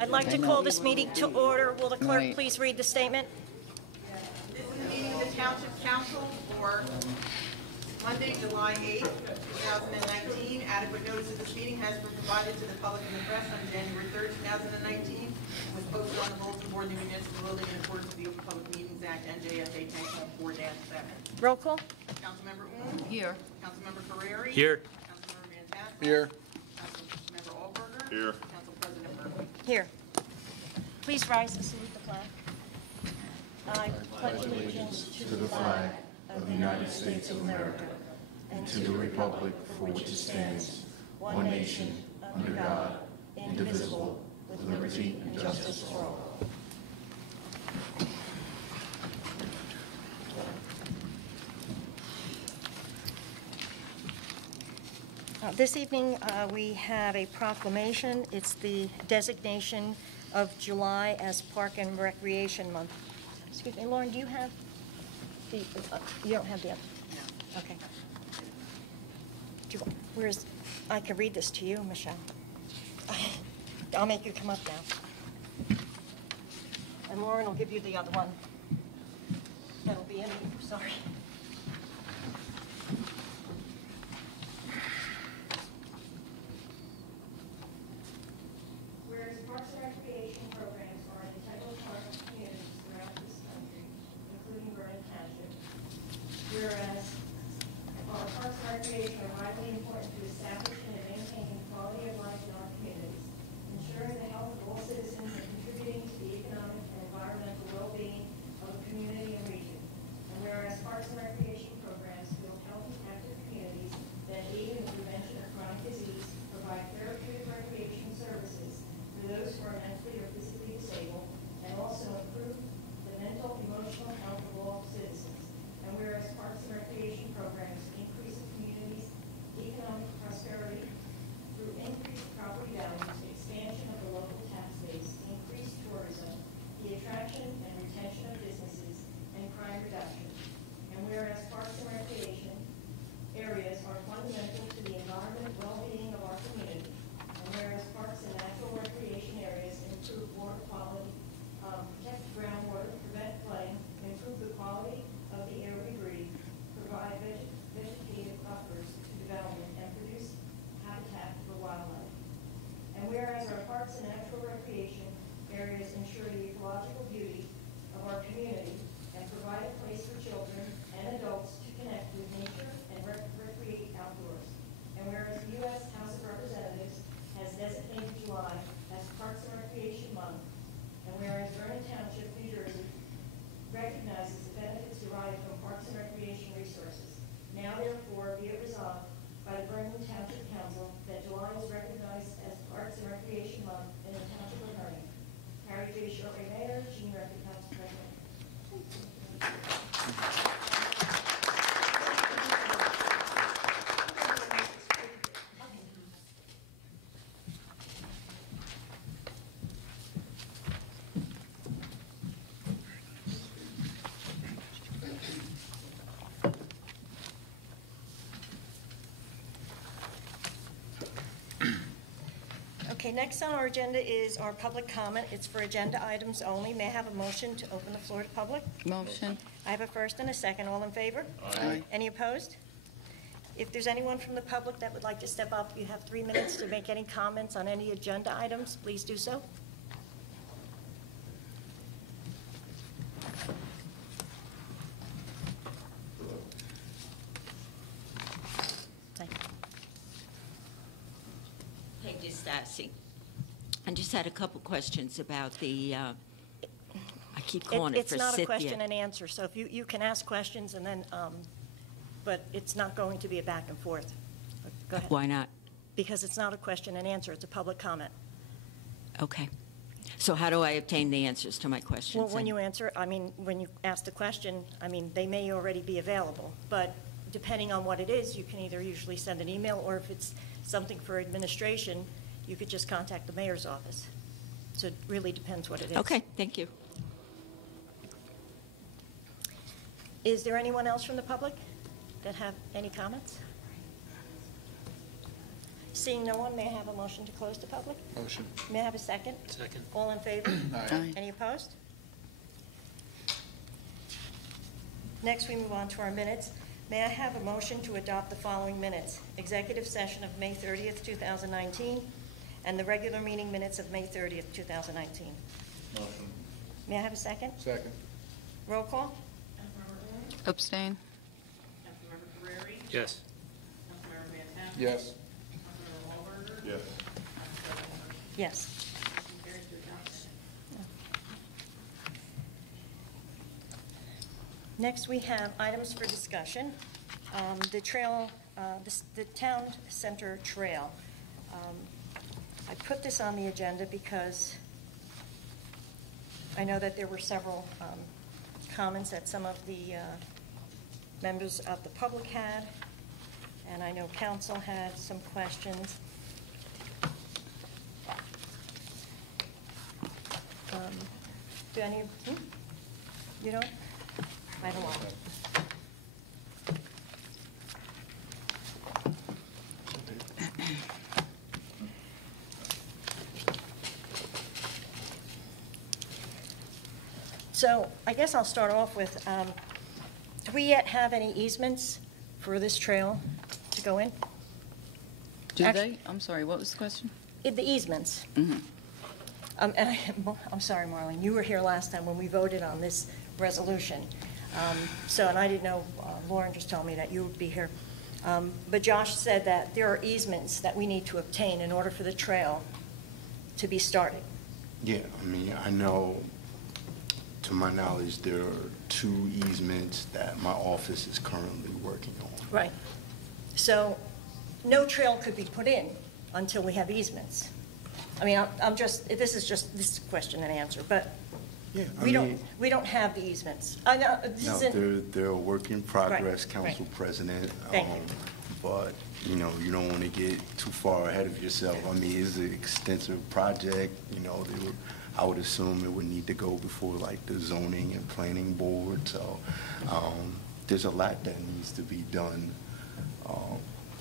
I'd like to call this meeting to order. Will the clerk Right. please read the statement? This is a meeting of the Township Council for Monday, July 8th, 2019. Adequate notice of this meeting has been provided to the public and the press on January 3rd, 2019, and was posted on the bulletin board in the municipal building in accordance with the Open Public Meetings Act, NJSA 10.4-7. Roll call. Councilmember Oom. Here. Councilmember Ferreri. Here. Councilmember Van Tassel. Here. Councilmember Alberger. Here. Council President Murphy. Here. Please rise and salute the flag. I pledge allegiance to the flag of the United States of America and to the republic for which it stands, one nation, under God, indivisible, with liberty and justice for all. This evening, we have a proclamation. It's the designation of July as Park and Recreation Month. Excuse me, Lauren, do you have the, you don't have the other? No. Okay. Where's, I can read this to you, Michelle. I'll make you come up now. And Lauren will give you the other one. That'll be in, sorry. Whereas parks and recreation programs are an integral part of communities throughout this country, including Vernon Township. Whereas our parks and recreation are vitally important to establishing and maintaining quality of life in our communities, ensuring the health of all citizens and contributing to the economic and environmental well-being of the community and region. And whereas parks and recreation programs build healthy, active communities that aid in the prevention of chronic disease, provide therapeutic recreation services for those who are mentally or physically disabled, and also improve the mental, emotional health of all citizens. And whereas parks and recreation programs increase the community's economic prosperity through increased property values, expansion of the local tax base, increased tourism, the attraction and retention of businesses, and crime reduction. And whereas parks and recreation areas are fundamental to the environment and well-being of our community, and whereas parks and natural recreation areas improve water quality, protect groundwater, prevent flooding, improve the quality of the air we breathe, provide vegetative buffers to development, and produce habitat for wildlife. And whereas our parks and natural recreation areas ensure the ecological beauty of our community and provide a place for children and adults to connect with nature and recreate outdoors. And whereas the U.S. House of Representatives has designated July as Parks and Recreation Month, and whereas Vernon Township, New Jersey, recognizes the benefits derived from parks and recreation resources. Now therefore be it resolved by the Vernon Township Council that July is recognized as Parks and Recreation Month in the Township of Vernon. Harry J. Shortly, Mayor, Jean Murphy, Council President. Okay, next on our agenda is our public comment. It's for agenda items only. May I have a motion to open the floor to public? Motion. I have a first and a second. All in favor? Aye. Any opposed? If there's anyone from the public that would like to step up, you have 3 minutes to make any comments on any agenda items. Please do so. Thank you. Peggy Stassi. I just had a couple questions about the, I keep calling it It's not a forsythia. question and answer, so if you can ask questions and then, but it's not going to be a back and forth. Go ahead. Why not? Because it's not a question and answer, it's a public comment. Okay. So how do I obtain the answers to my questions? Well, when then? you answer, I mean, when you ask the question, I mean, they may already be available, but depending on what it is, you can either usually send an email, or if it's something for administration, you could just contact the mayor's office. So it really depends what it is. Okay, thank you. Is there anyone else from the public that have any comments? Seeing no one, may I have a motion to close the public? Motion. May I have a second? Second. All in favor? Aye. Any opposed? Next, we move on to our minutes. May I have a motion to adopt the following minutes? Executive session of May 30th, 2019, and the regular meeting minutes of May 30th, 2019. Motion. May I have a second? Second. Roll call? Councilmember Bowman? Abstain. Councilmember Carreri? Yes. Councilmember Van Tappen? Yes. Councilmember Wahlberger? Yes. Yes. Motion carries to adopt minutes. Next, we have items for discussion. The trail, the town center trail. I put this on the agenda because I know that there were several comments that some of the members of the public had, and I know council had some questions. Do any, you don't? I don't want. So I guess I'll start off with, do we yet have any easements for this trail to go in? Do Act- they? I'm sorry, what was the question? The easements. Mhm. I'm sorry, Marlene, you were here last time when we voted on this resolution. And I didn't know, Lauren just told me that you would be here. But Josh said that there are easements that we need to obtain in order for the trail to be started. Yeah, I mean, I know, to my knowledge, there are 2 easements that my office is currently working on. Right. So no trail could be put in until we have easements. I mean, this is question and answer, but Yeah, I we mean, don't have the easements. I know, this no, isn't, they're a work in progress, Right, Council right. President. Thank you. But, you don't want to get too far ahead of yourself. I mean, it's an extensive project, I would assume it would need to go before, like, the zoning and planning board. So there's a lot that needs to be done,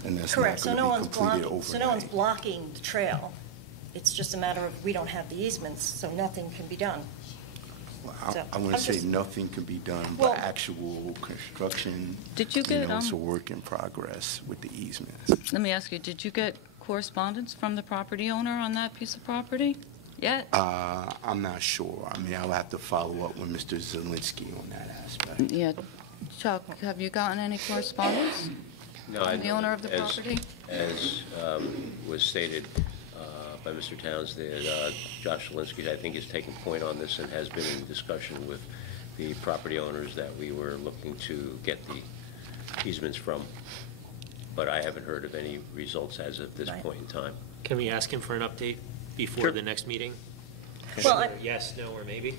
and that's not correct, so going no to be one's completed blocking, overnight. so no one's blocking the trail. It's just a matter of we don't have the easements, so nothing can be done. Well, So, I I'm wouldn't say just- nothing can be done, Well- but actual construction, Did you get, it's a work in progress with the easements. let me ask you, did you get correspondence from the property owner on that piece of property yet? I'm not sure. I mean, I'll have to follow up with Mr. Zelinski on that aspect. Yeah. Chuck, have you gotten any correspondence No, from the owner of the property? As was stated by Mr. Towns, that Josh Shalinski, I think, is taking point on this and has been in discussion with the property owners that we were looking to get the easements from. But I haven't heard of any results as of this Right. point in time. Can we ask him for an update before Sure. the next meeting? Well, I- Yes, no, or maybe?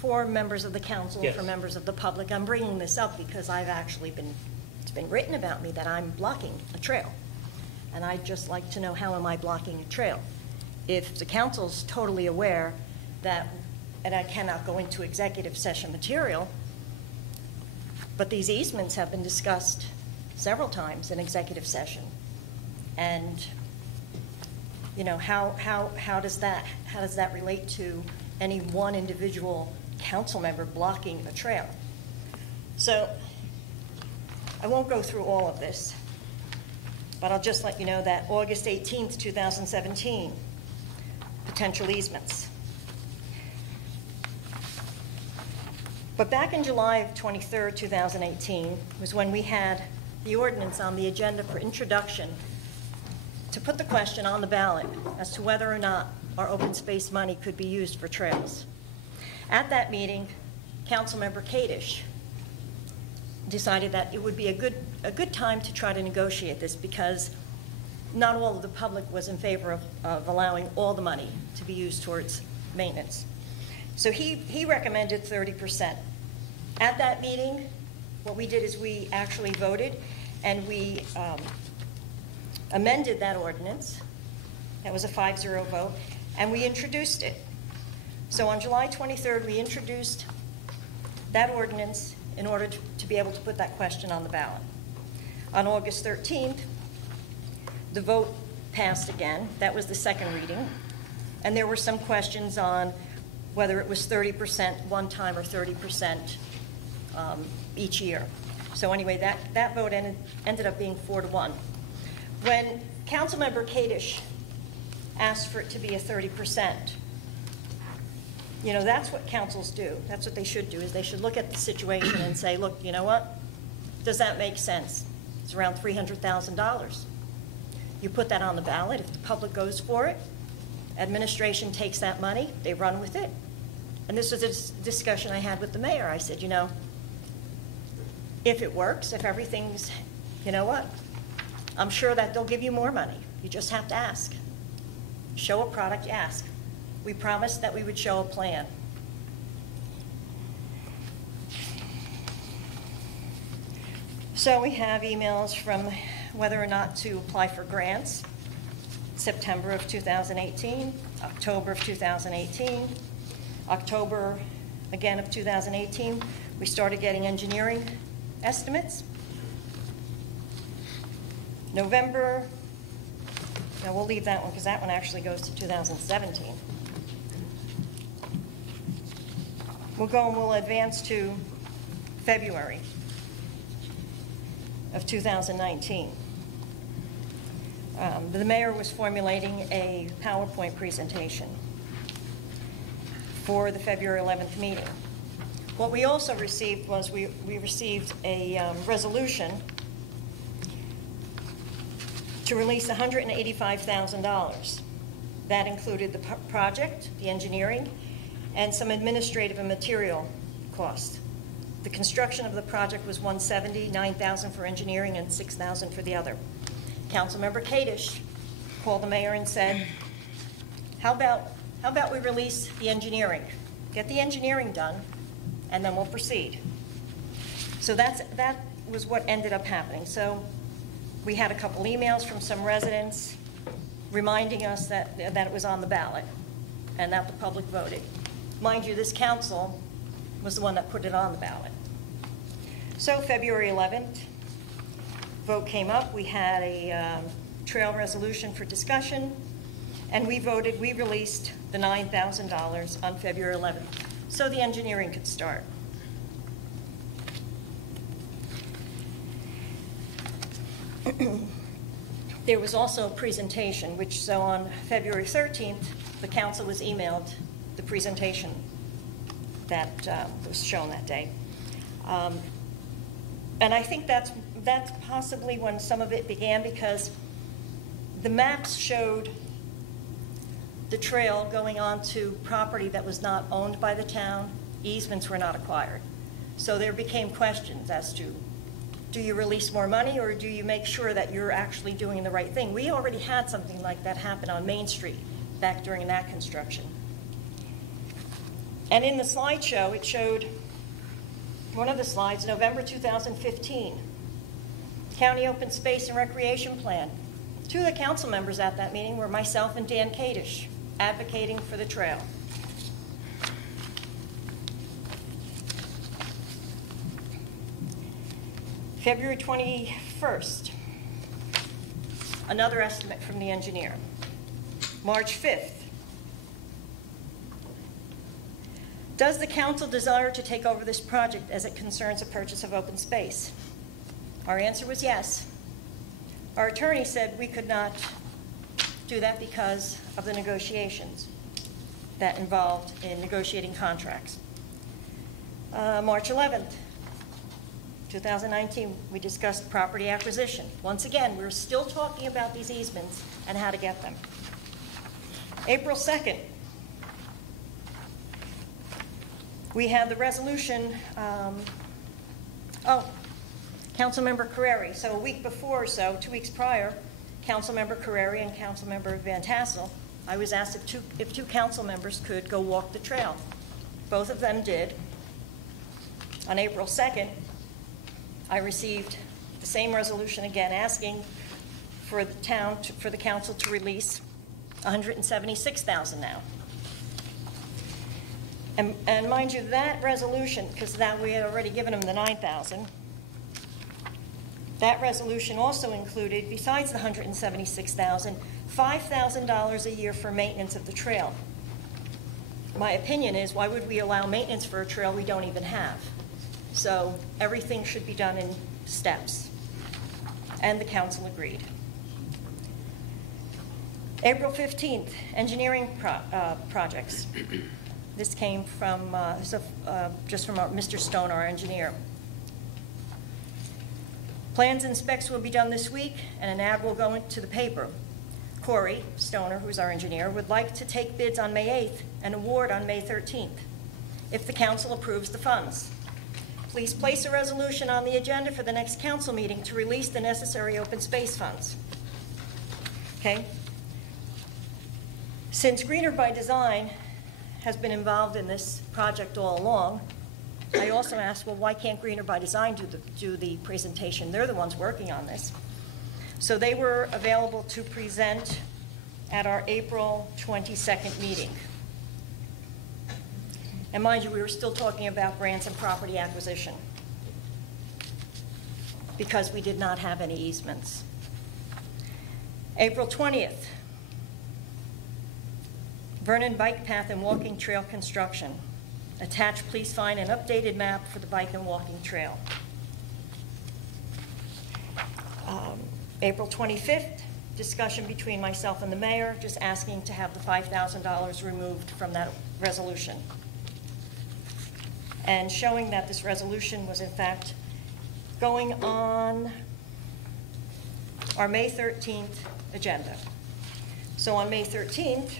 For members of the council, Yes. for members of the public, I'm bringing this up because it's been written about me that I'm blocking a trail. And I'd just like to know, how am I blocking a trail? If the council's totally aware that, and I cannot go into executive session material, but these easements have been discussed several times in executive session. And, how does that relate to any one individual council member blocking a trail? So I won't go through all of this, but I'll just let you know that August 18th, 2017, potential easements. But back in July of 23rd, 2018, was when we had the ordinance on the agenda for introduction to put the question on the ballot as to whether or not our open space money could be used for trails. At that meeting, Councilmember Kadish decided that it would be a good time to try to negotiate this because not all of the public was in favor of allowing all the money to be used towards maintenance. So he recommended 30%. At that meeting, what we did is we actually voted and we amended that ordinance. That was a 5-0 vote, and we introduced it. So on July 23rd, we introduced that ordinance in order to be able to put that question on the ballot. On August 13th, the vote passed again. That was the second reading. And there were some questions on whether it was 30% one time or 30% each year. So anyway, that vote ended up being 4-1. When Councilmember Kadish asked for it to be a 30%, you know, that's what councils do. That's what they should do, is they should look at the situation and say, look, you know what? Does that make sense? It's around $300,000. You put that on the ballot. If the public goes for it, administration takes that money, they run with it. And this was a discussion I had with the mayor. I said, you know, if it works, if everything's, you know what? I'm sure that they'll give you more money. You just have to ask. Show a product, you ask. We promised that we would show a plan. So we have emails from whether or not to apply for grants. September of 2018, October of 2018, October again of 2018, we started getting engineering estimates. November, now we'll leave that one because that one actually goes to 2017. We'll go and we'll advance to February of 2019. The mayor was formulating a PowerPoint presentation for the February 11th meeting. What we also received was we received a resolution to release $185,000. That included the project, the engineering, and some administrative and material costs. The construction of the project was $170,000, $9,000 for engineering, and $6,000 for the other. Councilmember Kadish called the mayor and said, how about we release the engineering? Get the engineering done, and then we'll proceed. So that was what ended up happening. So we had a couple emails from some residents reminding us that it was on the ballot and that the public voted. Mind you, this council was the one that put it on the ballot. So February 11th, vote came up. We had a trail resolution for discussion, and we released the $9,000 on February 11th, so the engineering could start. There was also a presentation, so on February 13th, the council was emailed the presentation that was shown that day. And I think that's possibly when some of it began, because the maps showed the trail going on to property that was not owned by the town. Easements were not acquired. So there became questions as to, do you release more money or do you make sure that you're actually doing the right thing? We already had something like that happen on Main Street back during that construction. And in the slideshow, it showed one of the slides, November 2015, County Open Space and Recreation Plan. Two of the council members at that meeting were myself and Dan Kadish, advocating for the trail. February 21st, another estimate from the engineer. March 5th, does the council desire to take over this project as it concerns the purchase of open space? Our answer was yes. Our attorney said we could not do that because of the negotiations that involved in negotiating contracts. March 11th, 2019, we discussed property acquisition. Once again, we're still talking about these easements and how to get them. April 2nd, we had the resolution, Councilmember Carreri. So a week before or so, 2 weeks prior, Councilmember Carreri and Councilmember Van Tassel, I was asked if two council members could go walk the trail. Both of them did. On April 2nd, I received the same resolution again, asking for the council to release $176,000 now. And mind you, that resolution, because that we had already given them the $9,000, that resolution also included, besides the $176,000, $5,000 a year for maintenance of the trail. My opinion is, why would we allow maintenance for a trail we don't even have? So everything should be done in steps. And the council agreed. April 15th, engineering projects. This came from, just from Mr. Stone, our engineer. Plans and specs will be done this week, and an ad will go into the paper. Corey Stoner, who's our engineer, would like to take bids on May 8th and award on May 13th, if the council approves the funds. Please place a resolution on the agenda for the next council meeting to release the necessary open space funds. Okay? Since Greener by Design has been involved in this project all along, I also asked, well, why can't Greener by Design do the presentation? They're the ones working on this. So they were available to present at our April 22nd meeting. And mind you, we were still talking about grants and property acquisition because we did not have any easements. April 20th, Vernon Bike Path and Walking Trail construction. Attached, please find an updated map for the bike and walking trail. April 25th, discussion between myself and the mayor, just asking to have the $5,000 removed from that resolution. And showing that this resolution was in fact going on our May 13th agenda. So on May 13th,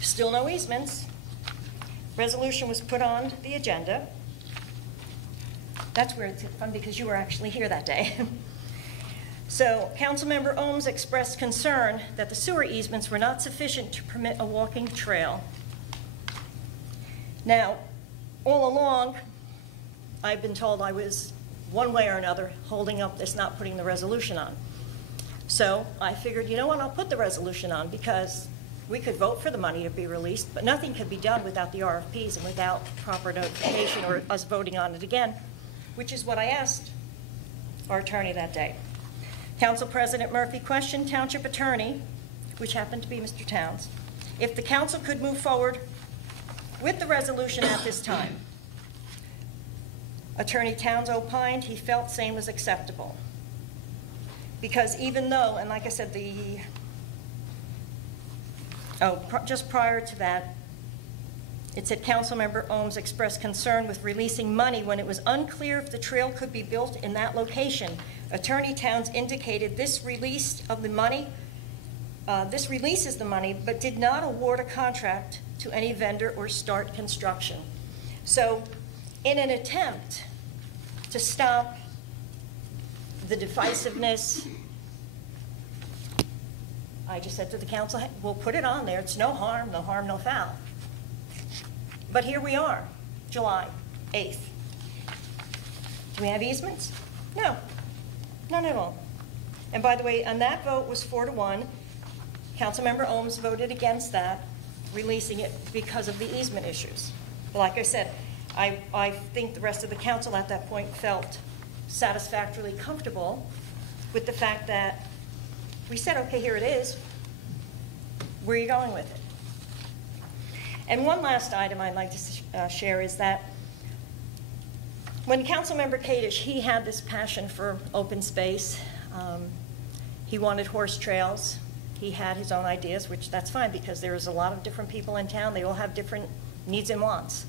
still no easements. Resolution was put on the agenda. That's where it's fun because you were actually here that day. So Councilmember Ohms expressed concern that the sewer easements were not sufficient to permit a walking trail. Now, all along, I've been told I was, one way or another, holding up this, not putting the resolution on. So I figured, you know what, I'll put the resolution on because we could vote for the money to be released, but nothing could be done without the RFPs and without proper notification or us voting on it again, which is what I asked our attorney that day. Council President Murphy questioned Township Attorney, which happened to be Mr. Towns, if the council could move forward with the resolution at this time. Attorney Towns opined he felt same was acceptable. Because even though, and like I said, just prior to that, it said Councilmember Ohms expressed concern with releasing money when it was unclear if the trail could be built in that location. Attorney Towns indicated this release of the money, this releases the money, but did not award a contract to any vendor or start construction. So in an attempt to stop the divisiveness, I just said to the council, hey, we'll put it on there. It's no harm, no foul. But here we are, July 8th. Do we have easements? No, none at all. And by the way, and that vote was 4-1. Councilmember Ohms voted against that, releasing it because of the easement issues. But like I said, I think the rest of the council at that point felt satisfactorily comfortable with the fact that we said, okay, here it is. Where are you going with it? And one last item I'd like to share is that when Councilmember Kadish, he had this passion for open space. He wanted horse trails. He had his own ideas, which that's fine because there's a lot of different people in town. They all have different needs and wants.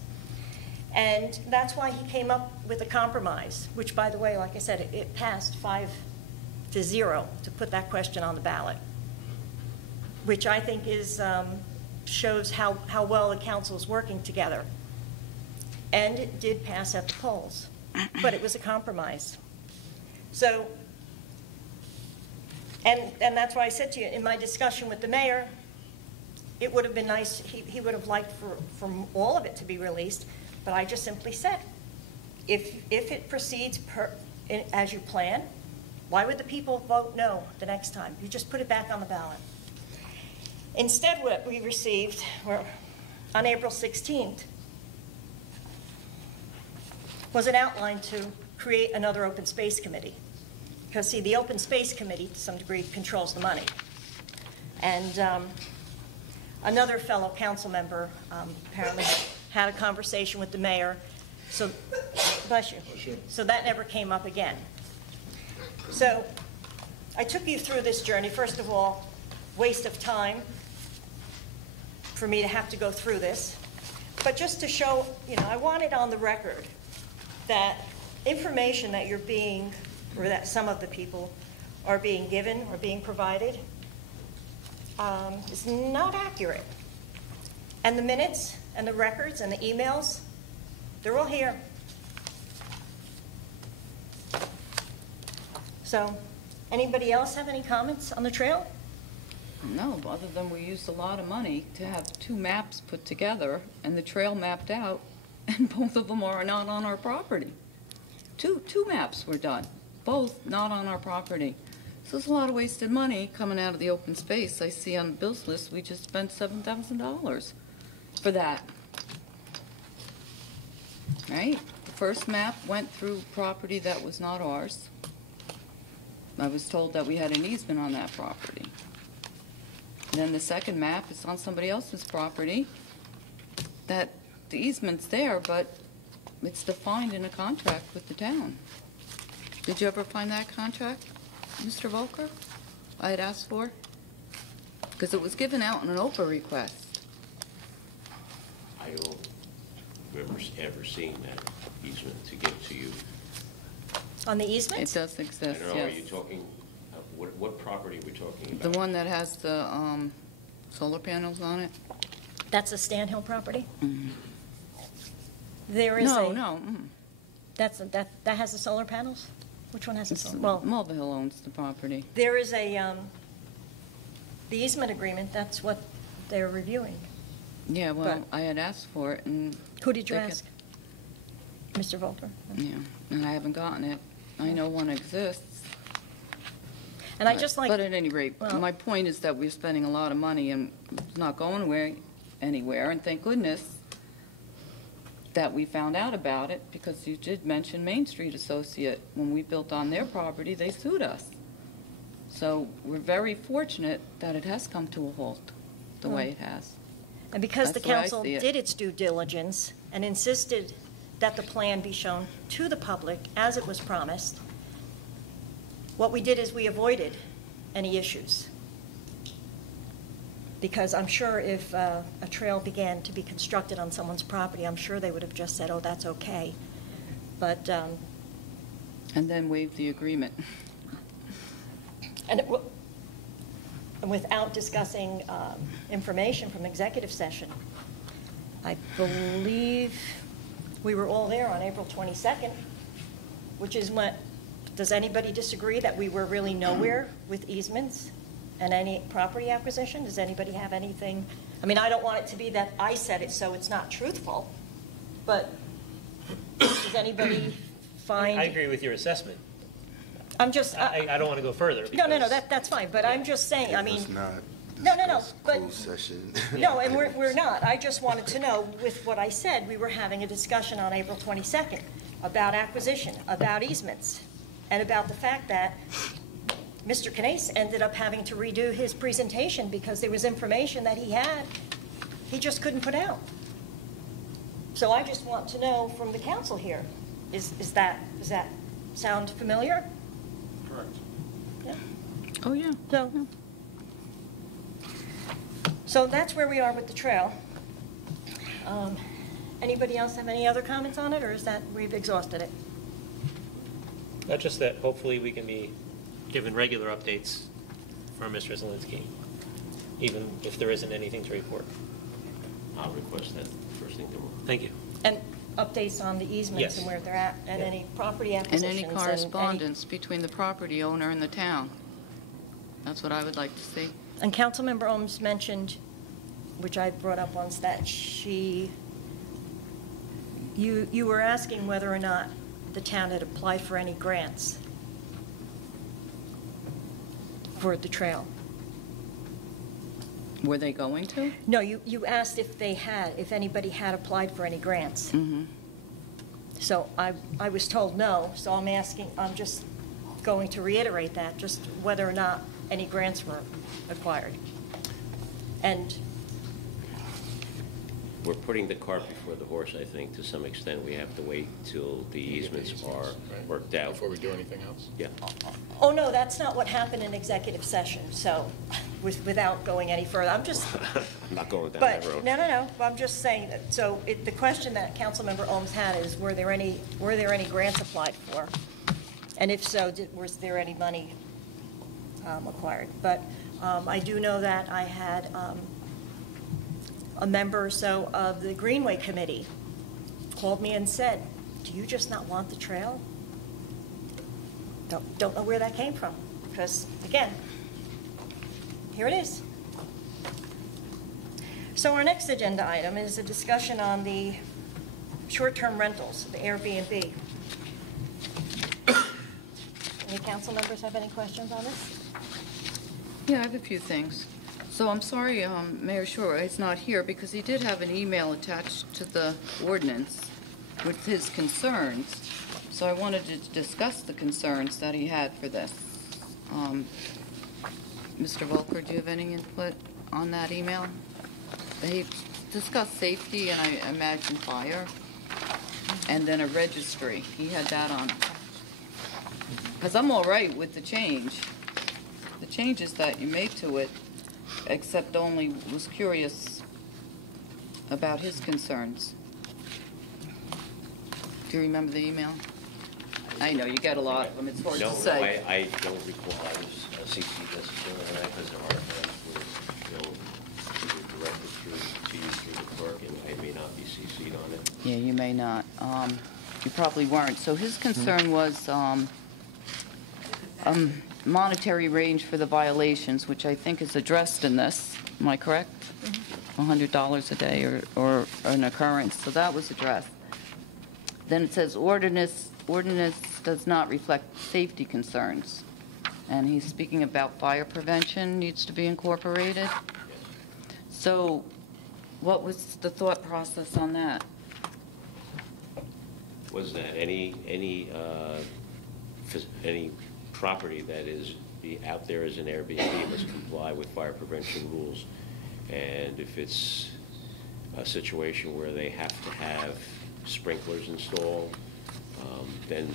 And that's why he came up with a compromise, which, by the way, like I said, it passed 5-0 to put that question on the ballot, which I think is shows how well the council is working together. And it did pass at the polls, but it was a compromise. So, and that's why I said to you, in my discussion with the mayor, it would have been nice, he would have liked for all of it to be released, but I just simply said, if it proceeds as you plan, why would the people vote no the next time? You just put it back on the ballot. Instead, what we received on April 16th was an outline to create another open space committee. Because, see, the open space committee, to some degree, controls the money. And another fellow council member apparently had a conversation with the mayor, so, bless you. So that never came up again. So I took you through this journey. First of all, waste of time for me to have to go through this. But just to show, I want it on the record that information that you're being, or that some of the people are being given or being provided is not accurate. And the minutes and the records and the emails, they're all here. So, anybody else have any comments on the trail? No, other than we used a lot of money to have 2 maps put together and the trail mapped out, and both of them are not on our property. Two maps were done, both not on our property. So there's a lot of wasted money coming out of the open space. I see on the bills list, we just spent $7,000 for that. Right? The first map went through property that was not ours. I was told that we had an easement on that property. Then the second map is on somebody else's property, that the easement's there, but it's defined in a contract with the town. Did you ever find that contract, Mr. Volker? I had asked for? Because it was given out in an Oprah request. I don't remember ever seeing that easement to get to you. On the It easements? does I exist, don't know, are yes. you talking, what property are we talking The about? one that has the solar panels on it? That's a Stanhill property? Mhm. There is No, a... no. That has the solar panels? Which one has the It's, solar? Well, Mulvihill owns the property. there is the easement agreement, that's what they're reviewing. Yeah, well, But- I had asked for it, and Who did you They can- ask? Mr. Volker? yeah, and I haven't gotten it. I know one exists. And I But- just like... But at any rate, Well- my point is that we're spending a lot of money and it's not going anywhere, and thank goodness that we found out about it, because you did mention Main Street Associate. When we built on their property, they sued us. So we're very fortunate that it has come to a halt the way it has. And because the That's the way I council see it. did its due diligence and insisted that the plan be shown to the public as it was promised, what we did is we avoided any issues. Because I'm sure if a trail began to be constructed on someone's property, I'm sure they would have just said, oh, that's okay. But, And then waive the agreement. and without discussing information from executive session, I believe we were all there on April 22nd, which is when, does anybody disagree that we were really nowhere with easements and any property acquisition? Does anybody have anything? I mean, I don't want it to be that I said it, so it's not truthful, but does anybody find? I agree with your assessment. I'm just. I don't want to go further. No, because- that's fine, but I'm just saying, I mean. Let's not No, discuss but. closed session. No, and we're not. I just wanted to know, with what I said, we were having a discussion on April 22nd about acquisition, about easements, and about the fact that Mr. Canese ended up having to redo his presentation because there was information that he just couldn't put out. So I just want to know from the council here, does that sound familiar? Correct. Yeah. Oh, yeah. So that's where we are with the trail. Anybody else have any other comments on it, or is that we've exhausted it? Not just that, hopefully we can be given regular updates from Mr. Zelinski, even if there isn't anything to report. I'll request that first thing tomorrow. Thank you. And updates on the easements Yes. and where they're at, and Yeah. any property And acquisitions. any correspondence between the property owner and the town. That's what I would like to see. And Councilmember Ohms mentioned, which I brought up once, that you were asking whether or not the town had applied for any grants for the trail. Were they going to? No, you asked if anybody had applied for any grants. Mm-hmm. So I was told no, so I'm just going to reiterate that, just whether or not any grants were acquired. And We're putting the cart before the horse, I think, to some extent. We have to wait till the easements are worked out. Before we do anything else? Yeah. oh, no, that's not what happened in executive session, so, without going any further, I'm just, I'm not going down but, that road. no, I'm just saying that, so, the question that Councilmember Ohms had is, were there any grants applied for? And if so, was there any money acquired? But I do know that I had a member or so of the Greenway Committee called me and said, do you just not want the trail? Don't know where that came from, because, again, here it is. So our next agenda item is a discussion on the short-term rentals, the Airbnb. Any council members have any questions on this? Yeah, I have a few things. So I'm sorry, Mayor Shore is not here because he did have an email attached to the ordinance with his concerns. So I wanted to discuss the concerns that he had for this. Mr. Volker, do you have any input on that email? He discussed safety and I imagine fire, and then a registry. He had that on. Because I'm all right with the changes that you made to it, except only was curious about his concerns. Do you remember the email? I know, you get a lot of them, it's hard to say. No, I don't recall I was CC'd necessarily on that, because there are times where you'll direct it through the clerk, and I may not be CC'd on it. Yeah, you may not. You probably weren't. So his concern was monetary range for the violations, which I think is addressed in this. Am I correct? $100 a day or an occurrence. So that was addressed. Then it says ordinance does not reflect safety concerns. And he's speaking about fire prevention needs to be incorporated. So what was the thought process on that? Was that any property that is out there as an Airbnb must comply with fire prevention rules? And if it's a situation where they have to have sprinklers installed, then,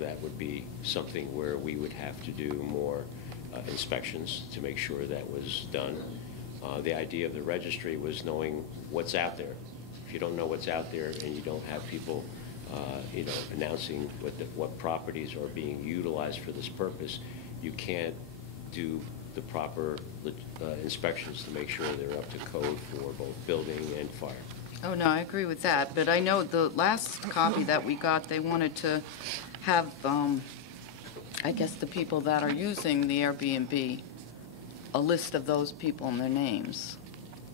that would be something where we would have to do more inspections to make sure that was done. The idea of the registry was knowing what's out there. If you don't know what's out there and you don't have people, announcing what properties are being utilized for this purpose, you can't do the proper inspections to make sure they're up to code for both building and fire. Oh, no, I agree with that, but I know the last copy that we got, they wanted to have, I guess, the people that are using the Airbnb, a list of those people and their names.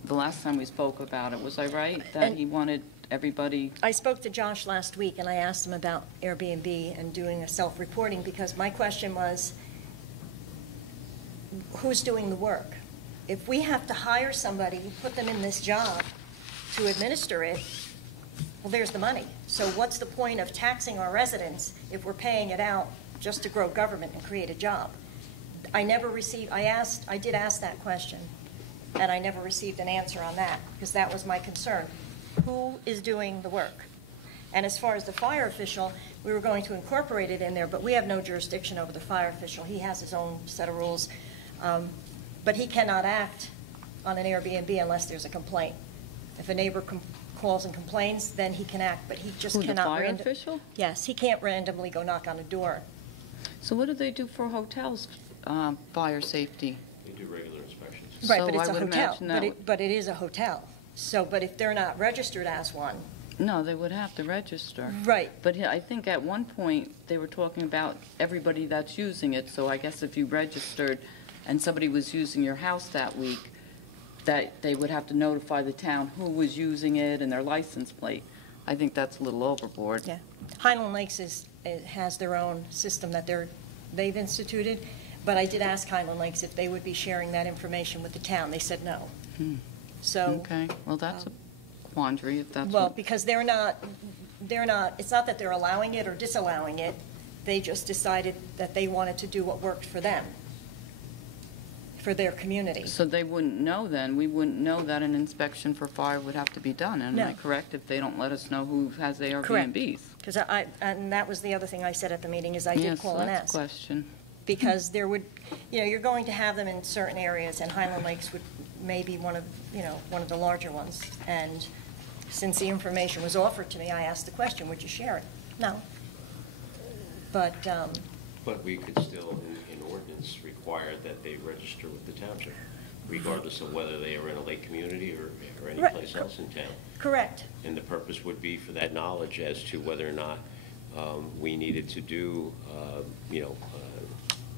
The last time we spoke about it, was I right? That he wanted everybody... I spoke to Josh last week, and I asked him about Airbnb and doing a self-reporting, because my question was, who's doing the work? If we have to hire somebody, put them in this job to administer it, well, there's the money. So what's the point of taxing our residents if we're paying it out just to grow government and create a job? I did ask that question, and I never received an answer on that, because that was my concern. Who is doing the work? And as far as the fire official, we were going to incorporate it in there, but we have no jurisdiction over the fire official. He has his own set of rules. But he cannot act on an Airbnb unless there's a complaint. If a neighbor calls and complains, then he can act, but he just Who, the cannot... fire official? Yes, he can't randomly go knock on a door. So what do they do for hotels, fire safety? They do regular inspections. Right, So but it's I a would hotel. imagine that But it is a hotel. So, but if they're not registered as one... No, they would have to register. Right. But yeah, I think at one point, they were talking about everybody that's using it, so I guess if you registered and somebody was using your house that week, that they would have to notify the town who was using it and their license plate. I think that's a little overboard. Yeah. Highland Lakes has their own system that they've instituted, but I did ask Highland Lakes if they would be sharing that information with the town. They said no. So... Okay, well, that's a quandary if that's Well, what... because they're not, it's not that they're allowing it or disallowing it. They just decided that they wanted to do what worked for them for their community. So they wouldn't know then, we wouldn't know that an inspection for fire would have to be done, am I No. correct, if they don't let us know who has Correct. Airbnbs? Because and that was the other thing I said at the meeting, is I did Yes, call and that's a ask. question. Because there would, you're going to have them in certain areas, and Highland Lakes would maybe one of the larger ones. And since the information was offered to me, I asked the question, would you share it? No. But, But we could still, in ordinance, require that they register with the township, regardless of whether they are in a lake community or any Right. place else in town. correct. And the purpose would be for that knowledge as to whether or not we needed to do,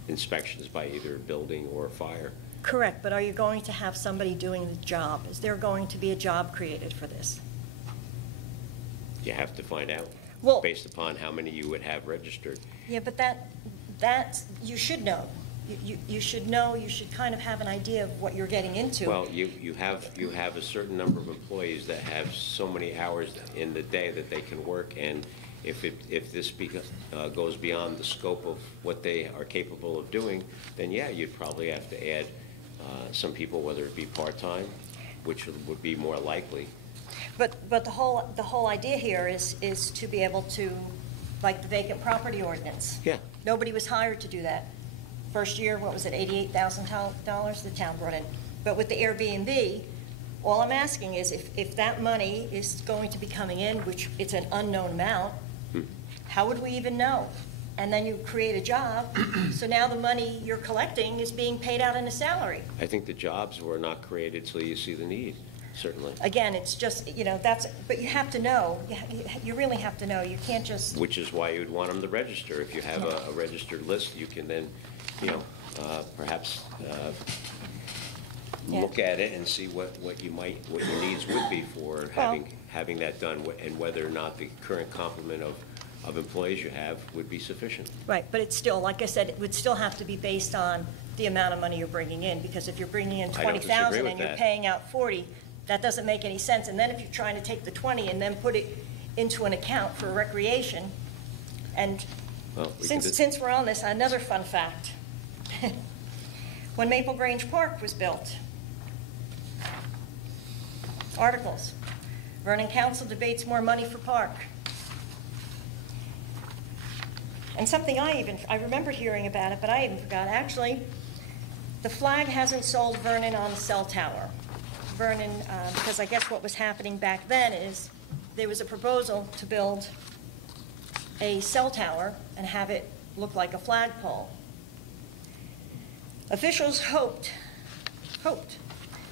inspections by either building or fire. Correct, but are you going to have somebody doing the job? Is there going to be a job created for this? You have to find out, Well- based upon how many you would have registered. Yeah, but that's, you should know. You should know, you should kind of have an idea of what you're getting into. Well, you have a certain number of employees that have so many hours in the day that they can work, and if this goes beyond the scope of what they are capable of doing, then yeah, you'd probably have to add some people, whether it be part-time, which would be more likely. But the whole idea here is to be able to, like the vacant property ordinance. Yeah. Nobody was hired to do that. First year, what was it, $88,000 the town brought in. But with the Airbnb, all I'm asking is if that money is going to be coming in, which it's an unknown amount, how would we even know? And then you create a job, so now the money you're collecting is being paid out in a salary. I think the jobs were not created till you see the need, certainly. Again, it's just, but you have to know. You really have to know. You can't just. Which is why you'd want them to register. If you have a registered list, you can then, perhaps look at it and see what your needs would be for having that done, and whether or not the current complement of employees you have would be sufficient. Right, but it's still, like I said, it would still have to be based on the amount of money you're bringing in, because if you're bringing in I don't disagree 20,000 with and you're that. paying out 40, that doesn't make any sense. And then if you're trying to take the 20 and then put it into an account for recreation, and Well, we can since we're on this, another fun fact. When Maple Grange Park was built, articles, Vernon Council debates more money for park. And something I remember hearing about it, but I even forgot. Actually, the flag hasn't sold Vernon on the cell tower. Vernon, because I guess what was happening back then is there was a proposal to build a cell tower and have it look like a flagpole. Officials hoped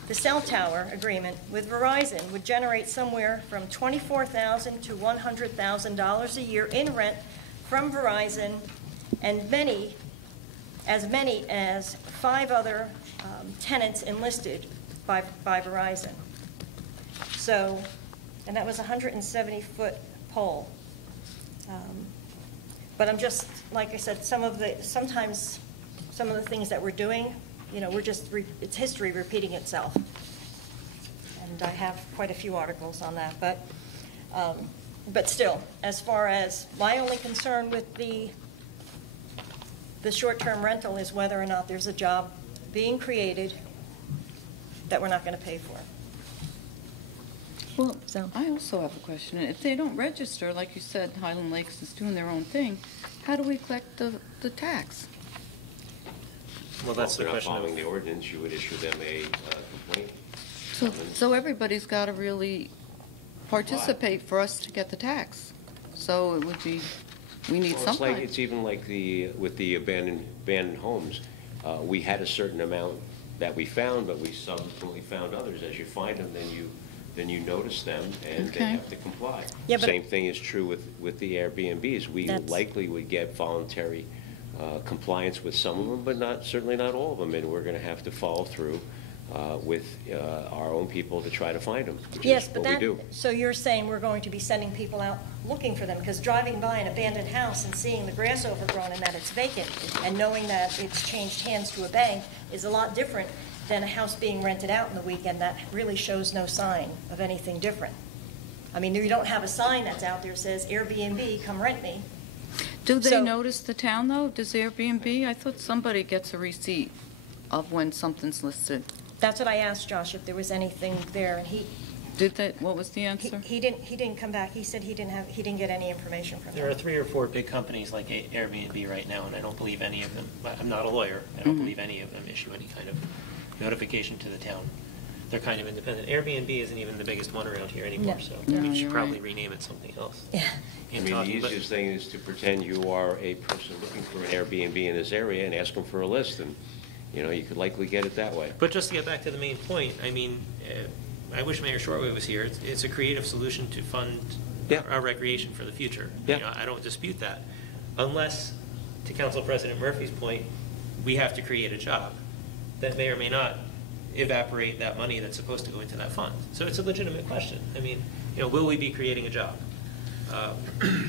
the cell tower agreement with Verizon would generate somewhere from $24,000 to $100,000 a year in rent from Verizon, and as many as 5 other tenants enlisted by Verizon. So, and that was a 170-foot pole. But I'm just, like I said, sometimes some of the things that we're doing, it's history repeating itself. And I have quite a few articles on that, but still, as far as my only concern with the short-term rental is whether or not there's a job being created that we're not going to pay for. Well, So- I also have a question. If they don't register, like you said, Highland Lakes is doing their own thing, how do we collect the tax? Well, that's If the they're not question following of, the ordinance, you would issue them a complaint. So everybody's got to really participate for us to get the tax. So it would be, we need Well, something. it's even like with the abandoned homes. We had a certain amount that we found, but we subsequently found others. As you find them, then you notice them, and they Okay. have to comply. Yeah, but- Same thing is true with the Airbnbs. We That's- likely would get voluntary compliance with some of them, but certainly not all of them, and we're going to have to follow through with our own people to try to find them, which Yes, is but what we do. so you're saying we're going to be sending people out looking for them, because driving by an abandoned house and seeing the grass overgrown and that it's vacant, and knowing that it's changed hands to a bank is a lot different than a house being rented out in the weekend that really shows no sign of anything different. I mean, you don't have a sign that's out there that says Airbnb, come rent me. Do they So- notice the town, though? Does Airbnb? I thought somebody gets a receipt. of when something's listed? That's what I asked Josh, if there was anything there, and What was the answer? he didn't come back. He said he didn't get any information from them. There are 3 or 4 big companies like Airbnb right now, and I don't believe any of them, I'm not a lawyer, I don't believe any of them issue any kind of notification to the town. They're kind of independent. Airbnb isn't even the biggest one around here anymore, No. so No, we should you're probably right. rename it something else. Yeah. I mean, the easiest thing is to pretend you are a person looking for an Airbnb in this area and ask them for a list, and, you know, you could likely get it that way. But just to get back to the main point, I mean, I wish Mayor Shortway was here. It's a creative solution to fund Yeah. our recreation for the future. Yeah. You know, I don't dispute that. Unless, to Council President Murphy's point, we have to create a job that may or may not evaporate that money that's supposed to go into that fund. So it's a legitimate question. I mean, you know, will we be creating a job?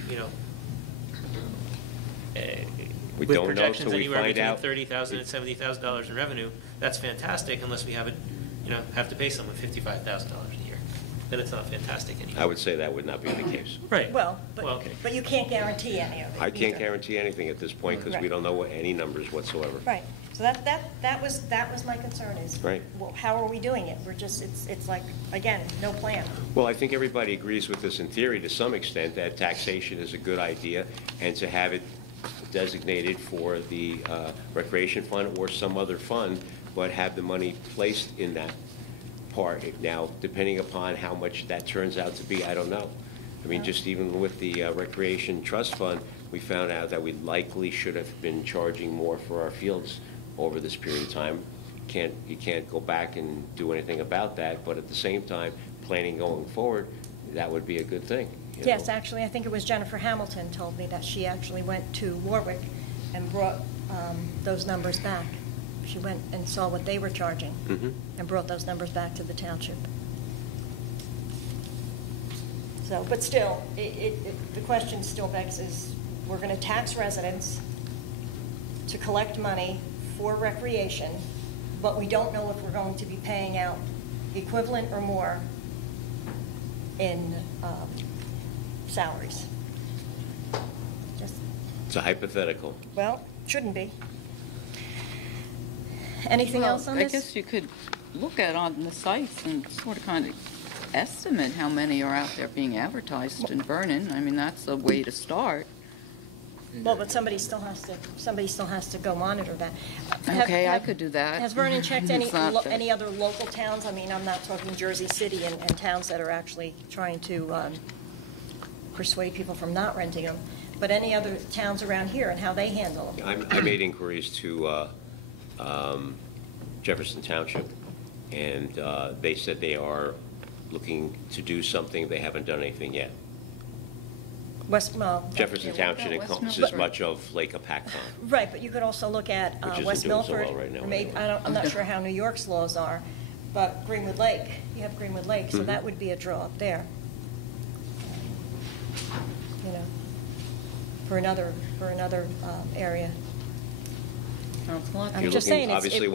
You know, We with don't know projections till we anywhere find between out. $30,000 and $70,000 in revenue, that's fantastic unless we have have to pay someone $55,000 a year. Then it's not fantastic anymore. I would say that would not be the case. Right. Well, okay. but you can't guarantee any of it. I can't either. guarantee anything at this point because we Right. don't know any numbers whatsoever. Right. So that was my concern is, Right. well, how are we doing it? We're just, it's like, again, no plan. Well, I think everybody agrees with this in theory to some extent, that taxation is a good idea, and to have it designated for the recreation fund or some other fund, but have the money placed in that part. Now, depending upon how much that turns out to be, I don't know. I mean, just even with the recreation trust fund, we found out that we likely should have been charging more for our fields over this period of time. You can't go back and do anything about that, but at the same time, planning going forward, that would be a good thing. you Yes, know? actually, I think it was Jennifer Hamilton told me that she actually went to Warwick and brought those numbers back. She went and saw what they were charging Mhm. and brought those numbers back to the township. So, but still, the question still begs is, we're going to tax residents to collect money for recreation, but we don't know if we're going to be paying out equivalent or more in salaries. Just, It's a hypothetical. well, shouldn't be. Anything Well, else on I this? guess you could look at on the sites and sort of kind of estimate how many are out there being advertised in Vernon. I mean, that's a way to start. Well, but somebody still has to go monitor that. Okay, I could do that. Has Vernon checked any, It's not fair. any other local towns? I mean, I'm not talking Jersey City and towns that are actually trying to persuade people from not renting them, but any other towns around here and how they handle them? I made inquiries to Jefferson Township, and they said they are looking to do something. They haven't done anything yet. Jefferson Township West encompasses Milford. much of Lake Apacon. Right, but you could also look at Which isn't West doing so Milford. well right now or maybe- anyway. I'm not sure how New York's laws are, but Greenwood Lake, you have Greenwood Lake, so Mhm. that would be a draw up there. You know, for another area. I'm You're just looking, saying, obviously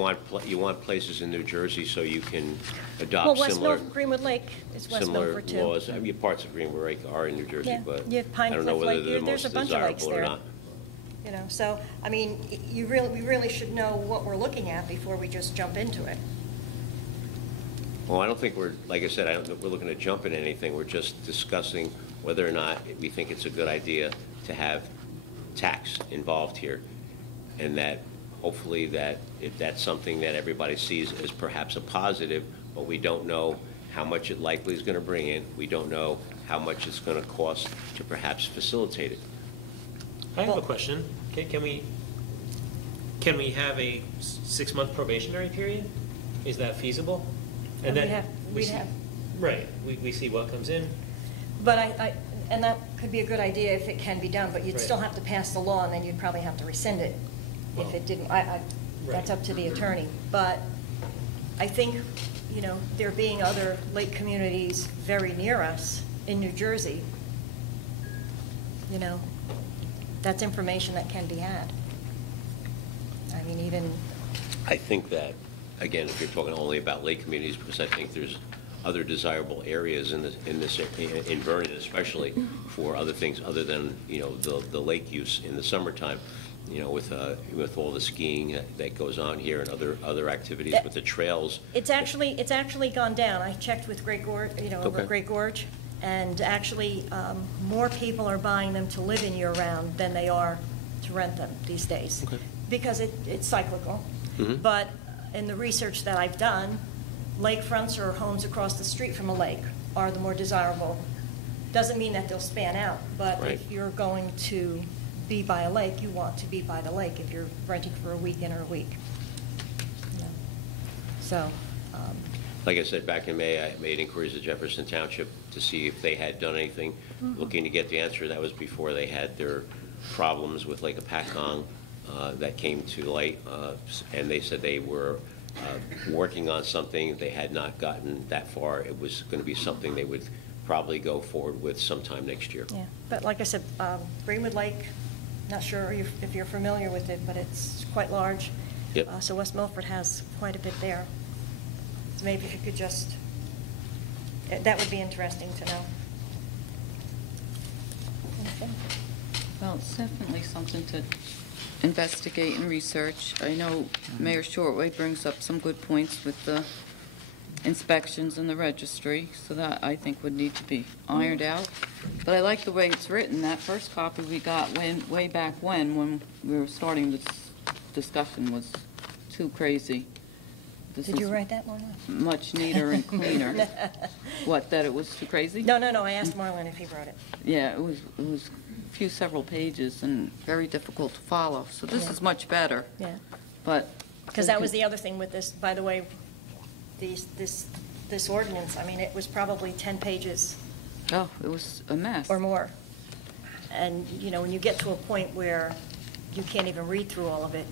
you want places in New Jersey so you can Well, adopt West similar, Milford, Greenwood Lake is West similar Milford too. laws. I mean, parts of Greenwood Lake are in New Jersey, Yeah, but you have Pine I don't know Cliff whether Lake. they're the There's most a bunch of lakes desirable or there. not. You know, so, I mean, we really should know what we're looking at before we just jump into it. Well, I don't think like I said, I don't think we're looking to jump into anything. We're just discussing whether or not we think it's a good idea to have tax involved here, and that hopefully that if that's something that everybody sees as perhaps a positive, but we don't know how much it likely is going to bring in. We don't know how much it's going to cost to perhaps facilitate it. I have a question. Can we have a 6-month probationary period? Is that feasible? And Right, we see what comes in. But and that could be a good idea if it can be done, but you'd Right. still have to pass the law, and then you'd probably have to rescind it if Well, it didn't. That's right. up to the attorney. But I think, you know, there being other lake communities very near us in New Jersey, you know, that's information that can be had. I mean, even, I think that, again, if you're talking only about lake communities, because I think there's other desirable areas in Vernon especially for other things other than, you know, the lake use in the summertime. with all the skiing that goes on here and other activities with the trails. It's actually gone down. I checked with Great Gorge, over Okay. Great Gorge, and actually, more people are buying them to live in year-round than they are to rent them these days. Okay. Because it's cyclical. Mhm. But in the research that I've done, lakefronts or homes across the street from a lake are the more desirable. Doesn't mean that they'll span out, but Right. if you're going to be by a lake, you want to be by the lake if you're renting for a weekend or a week. Yeah. So, Like I said, back in May, I made inquiries to Jefferson Township to see if they had done anything, looking to get the answer. That was before they had their problems with Lake Apacong that came to light, and they said they were working on something. They had not gotten that far. It was going to be something they would probably go forward with sometime next year. yeah, but like I said, Greenwood Lake, not sure if you're familiar with it, but it's quite large. Yep. So West Milford has quite a bit there. So maybe if you could just, that would be interesting to know. Anything? Well, it's definitely something to investigate and research. I know Mayor Shortway brings up some good points with the inspections and the registry, so that I think would need to be ironed out. But I like the way it's written. That first copy we got way back when we were starting this discussion was too crazy. This Did you is write that, Marlon? much neater and cleaner. What, that it was too crazy? No, I asked Marlon if he wrote it. Yeah, it was several pages and very difficult to follow. So this Yeah. is much better, Yeah. but. Because that was the other thing with this, by the way, this ordinance, I mean, it was probably 10 pages Oh, it was a mess. or more. And, when you get to a point where you can't even read through all of it,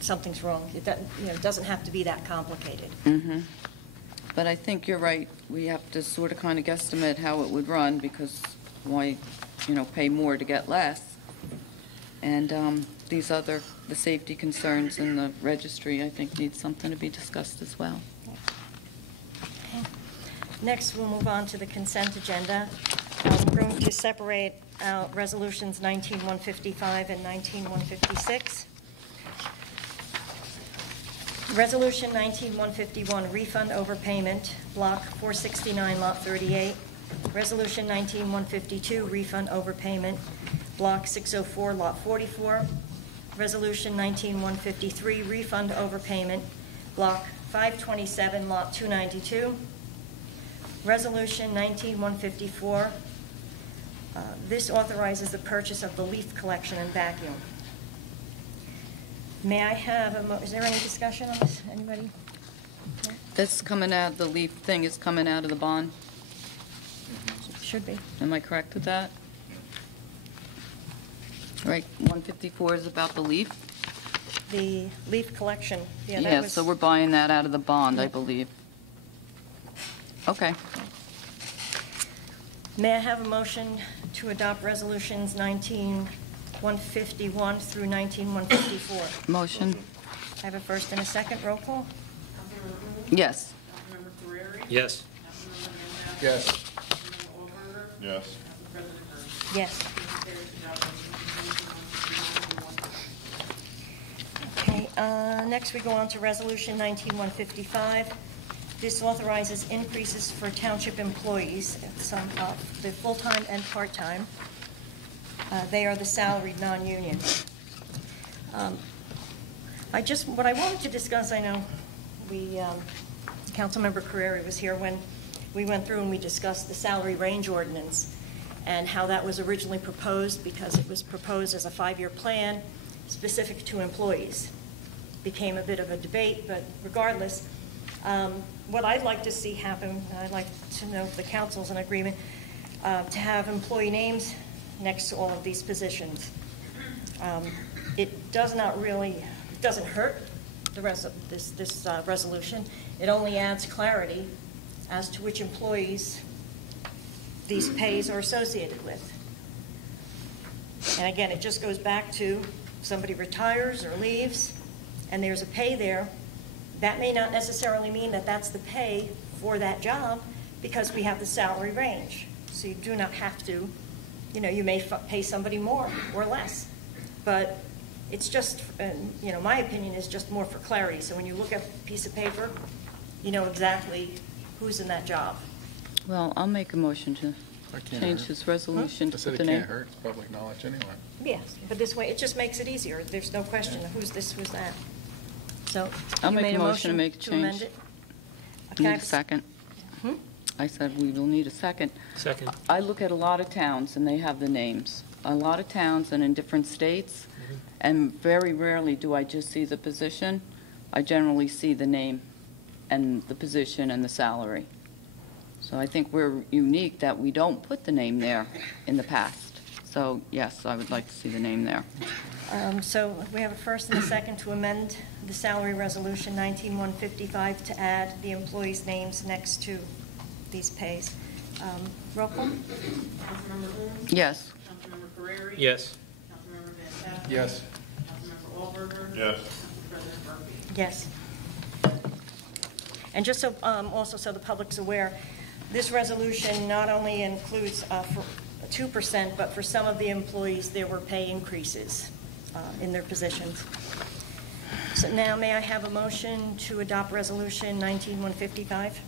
something's wrong. It doesn't, it doesn't have to be that complicated. Mm-hmm. But I think you're right. We have to sort of kind of guesstimate how it would run, because why, pay more to get less? And the safety concerns in the registry, I think, need something to be discussed as well. Okay. Next, we'll move on to the consent agenda. We're going to separate out resolutions 19-155 and 19-156. Resolution 19-151, refund overpayment, Block 469, Lot 38. Resolution 19-152, refund overpayment, Block 604, Lot 44. Resolution 19-153, refund overpayment, Block 527, Lot 292. Resolution 19-154, this authorizes the purchase of the leaf collection and vacuum. May I have is there any discussion on this? Anybody? No? This coming out, the leaf thing is coming out of the bond. Should be. Am I correct with that? Right, 154 is about the leaf? The leaf collection, yeah, that Yeah, was. so we're buying that out of the bond, I Yeah. believe. Okay. May I have a motion to adopt resolutions 19-151 through 19-154? Motion? I have a first and a second. Roll call? Yes. Councilmember Ferreri? Yes. Councilmember Mandel? Yes. Councilmember Olberger? Yes. Council President Murphy? Yes. Motion carries to adopt resolution 19-151. Okay, next we go on to resolution 19-155. This authorizes increases for township employees, some the full-time and part-time. They are the salaried, non-union. What I wanted to discuss, I know Councilmember Carrera was here when we went through and we discussed the salary range ordinance and how that was originally proposed, because it was proposed as a 5-year plan specific to employees. Became a bit of a debate, but regardless, what I'd like to see happen, and I'd like to know if the council's in agreement, to have employee names next to all of these positions. It doesn't hurt this resolution. It only adds clarity as to which employees these pays are associated with. And again, it just goes back to somebody retires or leaves, and there's a pay there. That may not necessarily mean that that's the pay for that job, because we have the salary range. So you do not have to, you may pay somebody more or less. But it's just, you know, my opinion is just more for clarity. So when you look at a piece of paper, you know exactly who's in that job. Well, I'll make a motion to That can't change hurt. this resolution I to said put it the name. can't hurt, it's public knowledge anyway. Yes, but this way, it just makes it easier. There's no question of who's this, who's that. So I'll you make made a motion to make a to amend change. it? Okay, Need a second. I said we will need a second. Second. I look at a lot of towns, and they have the names. A lot of towns and in different states, and very rarely do I just see the position. I generally see the name and the position and the salary. So I think we're unique that we don't put the name there in the past. So, yes, I would like to see the name there. So we have a first and a second to amend the salary resolution 19-155 to add the employees' names next to these pays. Roll call? Councilmember Holmes? Yes. Councilmember Carreri? Yes. Councilmember Fantasia? Yes. Councilmember Wahlberger? Yes. Council President Murphy? Yes. And just so, also so the public's aware, this resolution not only includes for 2%, but for some of the employees, there were pay increases in their positions. So now, may I have a motion to adopt Resolution 19-155?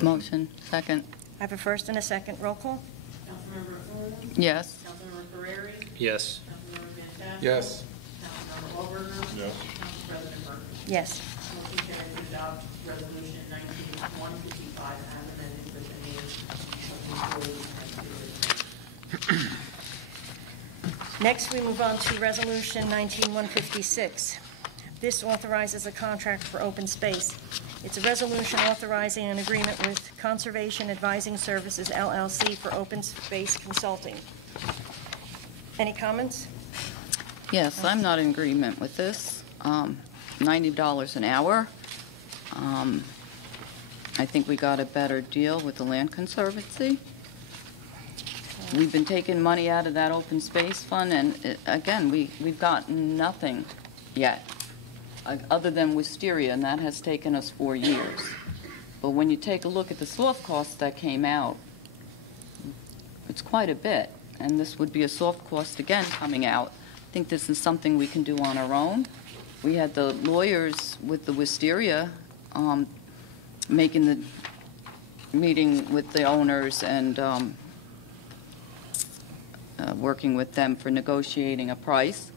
Motion, second. I have a first and a second. Roll call? Councilmember Holmes? Yes. Councilmember Carreri? Yes. Councilmember Fantasia? Yes. Councilmember Wahlberger? Yes. Council President Murphy? Yes. Motion carries to adopt Resolution 19-155 as amended with the names of the employees as stated. Next, we move on to Resolution 19-156. This authorizes a contract for open space. It's a resolution authorizing an agreement with Conservation Advising Services, LLC, for open space consulting. Any comments? Yes, I'm not in agreement with this. $90 an hour. I think we got a better deal with the Land Conservancy. We've been taking money out of that open space fund, and again, we've gotten nothing yet, other than wisteria, and that has taken us 4 years. But when you take a look at the soft costs that came out, it's quite a bit, and this would be a soft cost again coming out. I think this is something we can do on our own. We had the lawyers with the wisteria making the meeting with the owners and working with them for negotiating a price.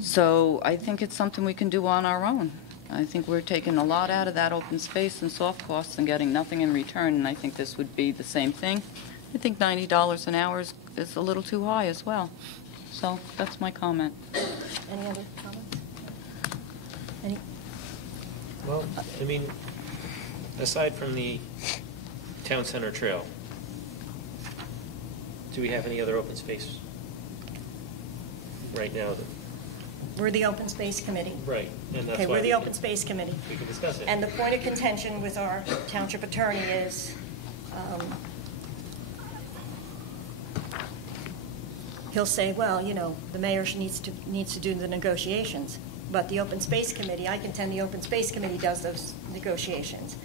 So I think it's something we can do on our own. I think we're taking a lot out of that open space and soft costs and getting nothing in return, and I think this would be the same thing. I think $90 an hour is a little too high as well. So that's my comment. Any other comments? Any? Well, I mean, aside from the town center trail, do we have any other open space right now? We're the Open Space Committee. Right, and that's Okay, why we're the we Open can- Space Committee. We can discuss it. And the point of contention with our township attorney is, he'll say, well, you know, the mayor needs to do the negotiations. But the Open Space Committee, I contend the Open Space Committee does those negotiations.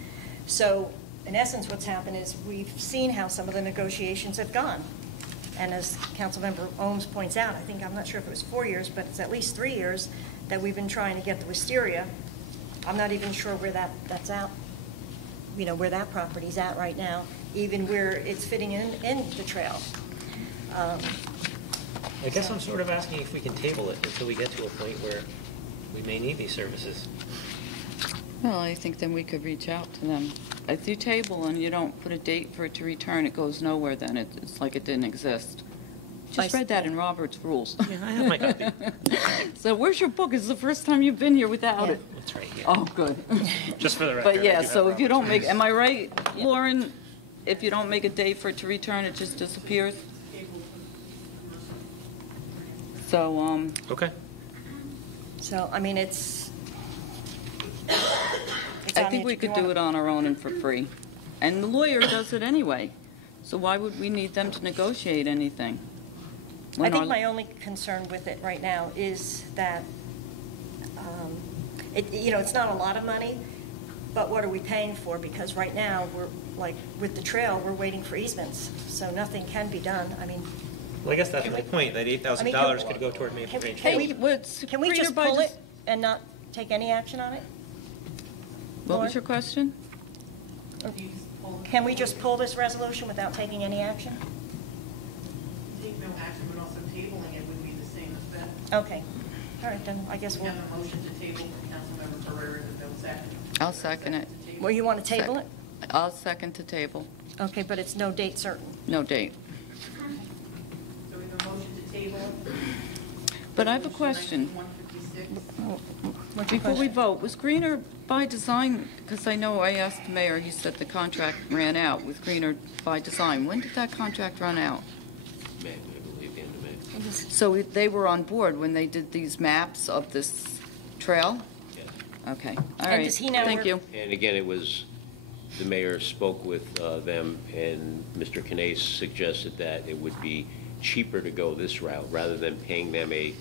So, in essence, what's happened is we've seen how some of the negotiations have gone. And as Councilmember Ohms points out, I think, I'm not sure if it was 4 years, but it's at least 3 years that we've been trying to get the wisteria. I'm not even sure where that's out, you know, where that property's at right now, even where it's fitting in the trail. I guess I'm sort of asking if we can table it until we get to a point where we may need these services. Well, I think then we could reach out to them. If you table and you don't put a date for it to return, it goes nowhere then. It's like it didn't exist. Just read that in Robert's rules. Yeah, I have my copy. So where's your book? It's the first time you've been here without it. It's right here. Oh, good. Just for the record. But I yeah, do so have if you don't Robert's make, am I right, Lauren? If you don't make a date for it to return, it just disappears? So, rules. Okay. So, I mean, I think we could do it on our own and for free. And the lawyer does it anyway. So why would we need them to negotiate anything? I think my only concern with it right now is that, you know, it's not a lot of money, but what are we paying for? Because right now, we're, like, with the trail, we're waiting for easements, so nothing can be done. I mean, Well, I guess that's my point, that $8,000 could go toward Maple Grange Field. Can we just pull it and not take any action on it? What was your question? Can we just pull this resolution without taking any action? Take no action, but also tabling it would be the same effect. Okay. All right, then I guess We we'll, have a motion to table from Councilmember Ferrera to no second. I'll second it. well, you want to table it? I'll second to table. Okay, but it's no date certain. No date. So we have a motion to table. But I have a question. 156. What's your Before we question? vote, was Greener by design, because I know I asked the mayor, he said the contract ran out with Greener by design. When did that contract run out? May, I believe, the end of May. So they were on board when they did these maps of this trail? Yeah. Okay, all And right. does he now Thank work- you. And again, it was, the mayor spoke with them, and Mr. Canese suggested that it would be cheaper to go this route, rather than paying them a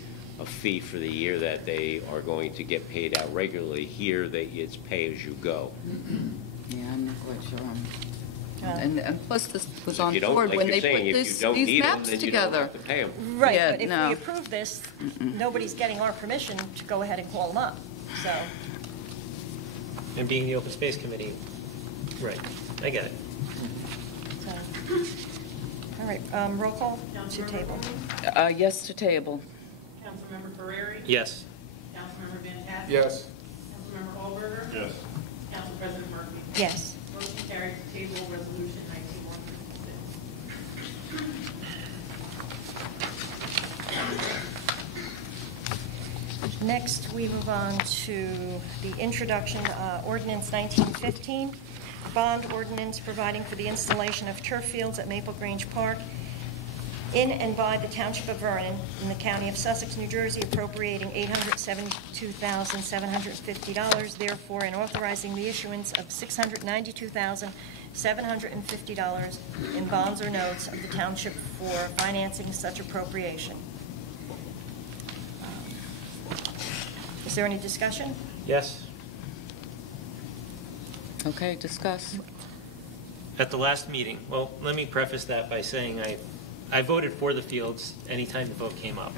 fee for the year that they are going to get paid out regularly. Here, it's pay as you go. Yeah, I'm not quite sure. Uh, And plus, this was If on you don't, board like when you're they saying, put if you these don't need them, maps then you don't together. have to pay them. Right, Yeah, but if no. we approve this, nobody's getting our permission to go ahead and call them up, so. And being the Open Space Committee, right, I get it. so. All right, roll call to table. Yes to table. Councilmember Ferrera. Yes. Councilmember Fantastic. Yes. Councilmember Hallberger. Yes. Council President Murphy. Yes. Motion carries to table resolution 19156. Next, we move on to the introduction, ordinance 1915, bond ordinance providing for the installation of turf fields at Maple Grange Park in and by the Township of Vernon in the County of Sussex, New Jersey, appropriating $872,750, therefore, and authorizing the issuance of $692,750 in bonds or notes of the township for financing such appropriation. Is there any discussion? Yes. Okay, discuss. At the last meeting, well, let me preface that by saying I voted for the fields anytime the vote came up.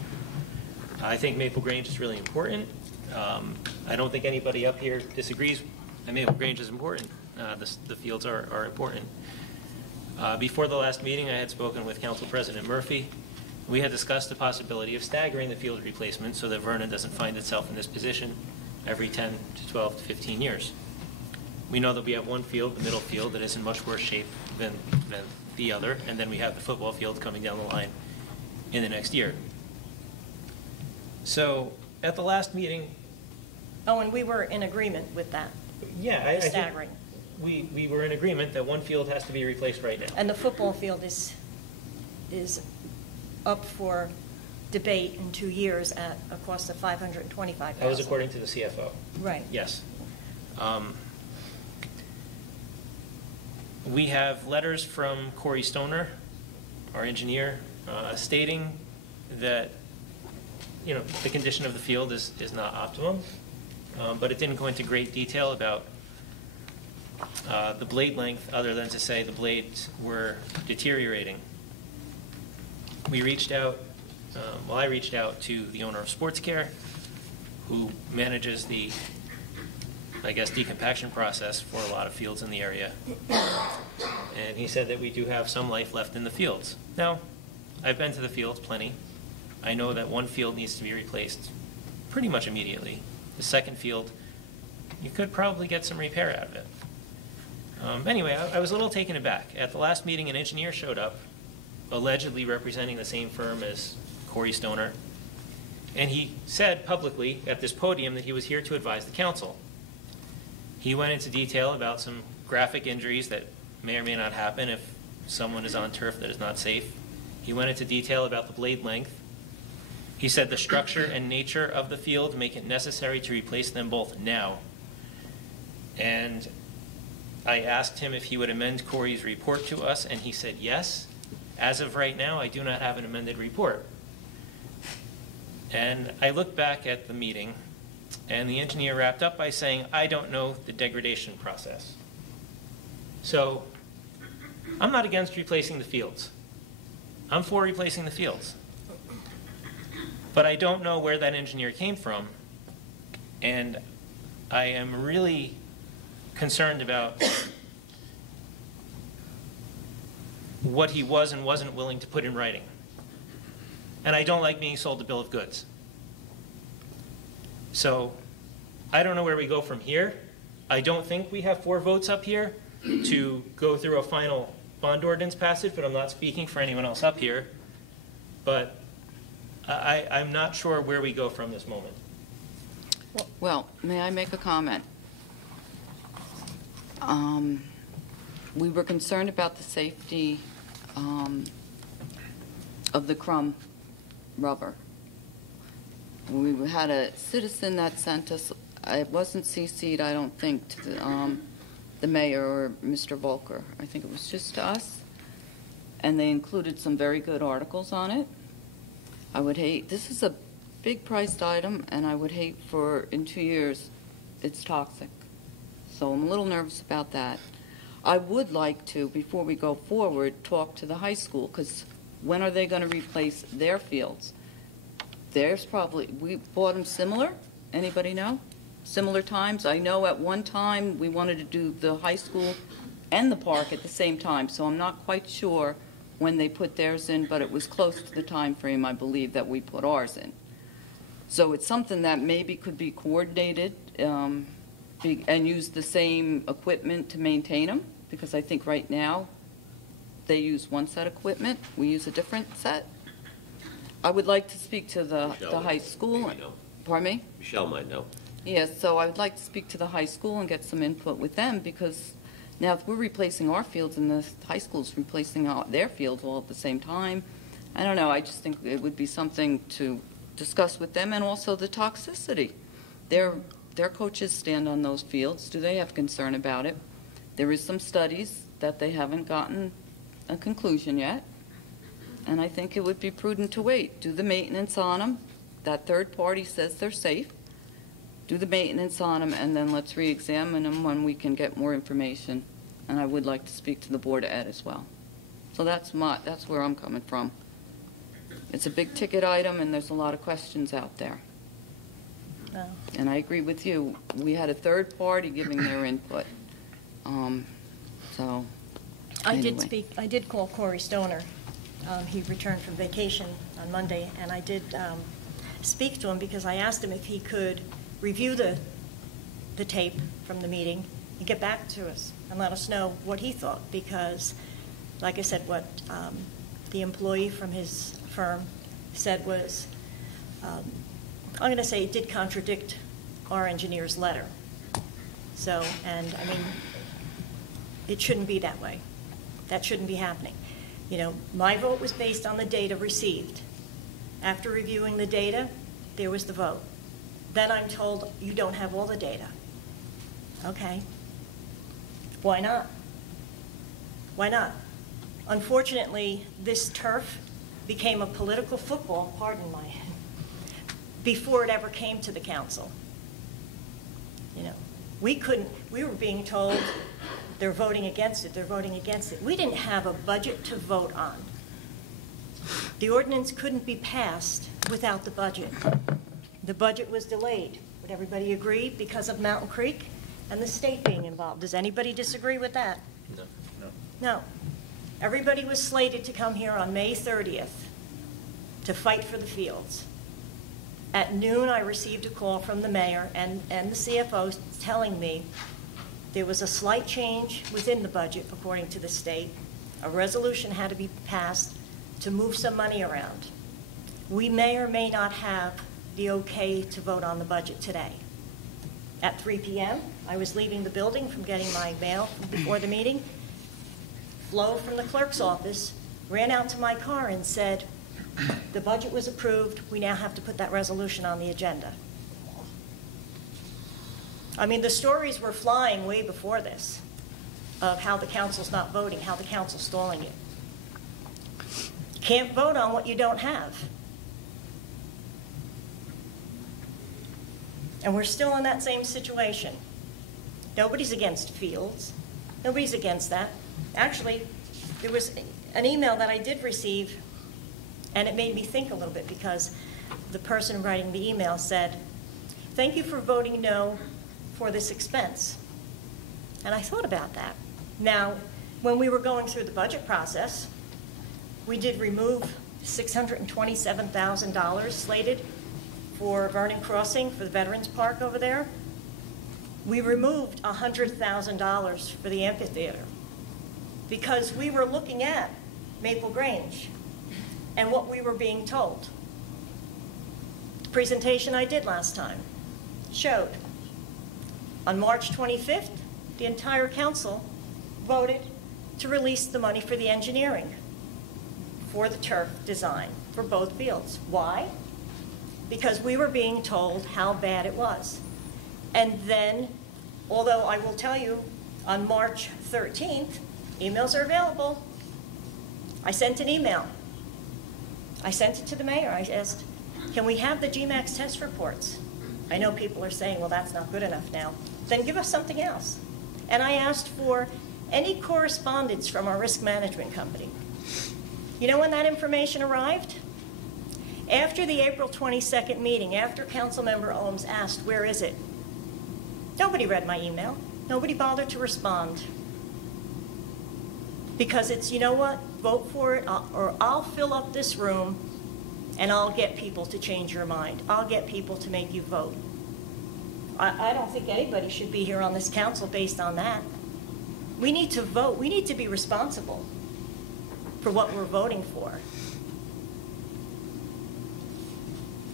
I think Maple Grange is really important. I don't think anybody up here disagrees that Maple Grange is important. The fields are important. Before the last meeting, I had spoken with Council President Murphy. We had discussed the possibility of staggering the field replacement so that Vernon doesn't find itself in this position every 10 to 12 to 15 years. We know that we have one field, the middle field, that is in much worse shape than the other, and then we have the football field coming down the line in the next year. So at the last meeting, Oh, and we were in agreement with that, yeah, the staggering. we were in agreement that one field has to be replaced right now. And the football field is up for debate in 2 years at a cost of $525,000. That was according to the CFO. Right. Yes. We have letters from Corey Stoner, our engineer, stating that, you know, the condition of the field is not optimum, but it didn't go into great detail about the blade length, other than to say the blades were deteriorating. We reached out, I reached out to the owner of Sports Care, who manages the, I guess, decompaction process for a lot of fields in the area. And he said that we do have some life left in the fields. Now, I've been to the fields plenty. I know that one field needs to be replaced pretty much immediately. The second field, you could probably get some repair out of it. Anyway, I was a little taken aback. At the last meeting, an engineer showed up, allegedly representing the same firm as Corey Stoner, and he said publicly at this podium that he was here to advise the council. He went into detail about some graphic injuries that may or may not happen if someone is on turf that is not safe. He went into detail about the blade length. He said the structure and nature of the field make it necessary to replace them both now. And I asked him if he would amend Corey's report to us, and he said yes. As of right now, I do not have an amended report. And I looked back at the meeting, and the engineer wrapped up by saying, I don't know the degradation process. So I'm not against replacing the fields. I'm for replacing the fields. But I don't know where that engineer came from, and I am really concerned about what he was and wasn't willing to put in writing. And I don't like being sold a bill of goods. So I don't know where we go from here. I don't think we have 4 votes up here to go through a final bond ordinance passage, but I'm not speaking for anyone else up here. But I'm not sure where we go from this moment. Well, may I make a comment? We were concerned about the safety of the crumb rubber. We had a citizen that sent us, it wasn't CC'd, I don't think, to the mayor or Mr. Volker. I think it was just to us. And they included some very good articles on it. I would hate, this is a big priced item, and I would hate for, in 2 years, it's toxic. So I'm a little nervous about that. I would like to, before we go forward, talk to the high school, because when are they going to replace their fields? There's probably, we bought them similar, anybody know? Similar times? I know at one time we wanted to do the high school and the park at the same time, so I'm not quite sure when they put theirs in, but it was close to the time frame, I believe, that we put ours in. So it's something that maybe could be coordinated and use the same equipment to maintain them, because I think right now they use one set of equipment, we use a different set. I would like to speak to the high school. Pardon me? Michelle might know. Yes, so I would like to speak to the high school and get some input with them, because now if we're replacing our fields and the high school's replacing their fields all at the same time, I don't know, I just think it would be something to discuss with them, and also the toxicity. Their coaches stand on those fields. Do they have concern about it? There is some studies that they haven't gotten a conclusion yet, and I think it would be prudent to wait. Do the maintenance on them. That third party says they're safe. Do the maintenance on them, and then let's re-examine them when we can get more information. And I would like to speak to the Board of Ed as well. So that's where I'm coming from. It's a big ticket item, and there's a lot of questions out there. No. And I agree with you. We had a third party giving their input. So, anyway. I did call Corey Stoner. He returned from vacation on Monday, and I did speak to him because I asked him if he could review the tape from the meeting and get back to us and let us know what he thought, because, like I said, what the employee from his firm said was, I'm going to say it did contradict our engineer's letter. So, and I mean, it shouldn't be that way. That shouldn't be happening. You know, my vote was based on the data received. After reviewing the data, there was the vote. Then I'm told you don't have all the data. Okay. Why not? Why not? Unfortunately, this turf became a political football, pardon my, before it ever came to the council. You know, we were being told they're voting against it, they're voting against it. We didn't have a budget to vote on. The ordinance couldn't be passed without the budget. The budget was delayed. Would everybody agree? Because of Mountain Creek and the state being involved. Does anybody disagree with that? No. No. Everybody was slated to come here on May 30th to fight for the fields. At noon, I received a call from the mayor and the CFO telling me there was a slight change within the budget, according to the state. A resolution had to be passed to move some money around. We may or may not have the okay to vote on the budget today. At 3 p.m., I was leaving the building from getting my mail before the meeting. Flo from the clerk's office ran out to my car and said, the budget was approved, we now have to put that resolution on the agenda. I mean, the stories were flying way before this of how the council's not voting, how the council's stalling you. Can't vote on what you don't have. And we're still in that same situation. Nobody's against fields. Nobody's against that. Actually, there was an email that I did receive And it made me think a little bit because the person writing the email said, "Thank you for voting no for this expense." And I thought about that. Now, when we were going through the budget process, we did remove $627,000 slated for Vernon Crossing, for the Veterans Park over there. We removed $100,000 for the amphitheater because we were looking at Maple Grange and what we were being told. The presentation I did last time showed on March 25th, the entire council voted to release the money for the engineering for the turf design for both fields. Why? Because we were being told how bad it was. And then, although I will tell you, on March 13th, emails are available. I sent an email. I sent it to the mayor. I asked, can we have the GMAX test reports? I know people are saying, well, that's not good enough now. Then give us something else. And I asked for any correspondence from our risk management company. You know when that information arrived? After the April 22nd meeting, after Councilmember Ohms asked, where is it? Nobody read my email. Nobody bothered to respond. Because it's, you know what, vote for it, or I'll fill up this room and I'll get people to change your mind. I'll get people to make you vote. I don't think anybody should be here on this council based on that. We need to vote. We need to be responsible for what we're voting for.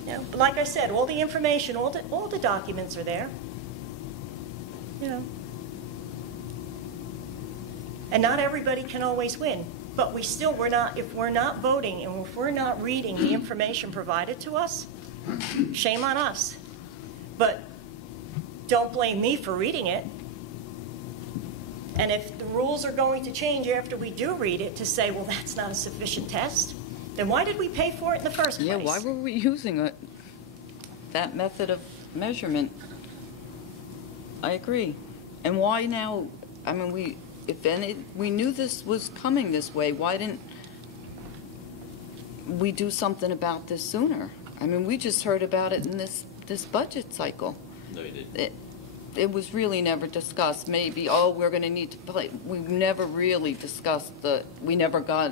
You know, but like I said, all the information, all the documents are there. You know. And not everybody can always win. But if we're not voting and if we're not reading the information provided to us, shame on us. But don't blame me for reading it. And if the rules are going to change after we do read it to say, well, that's not a sufficient test, then why did we pay for it in the first place? Yeah, why were we using it? That method of measurement? I agree. And why now? I mean, we knew this was coming this way. Why didn't we do something about this sooner? I mean, we just heard about it in this budget cycle. No, you didn't. It was really never discussed. Maybe, we're going to need to play. We never really discussed we never got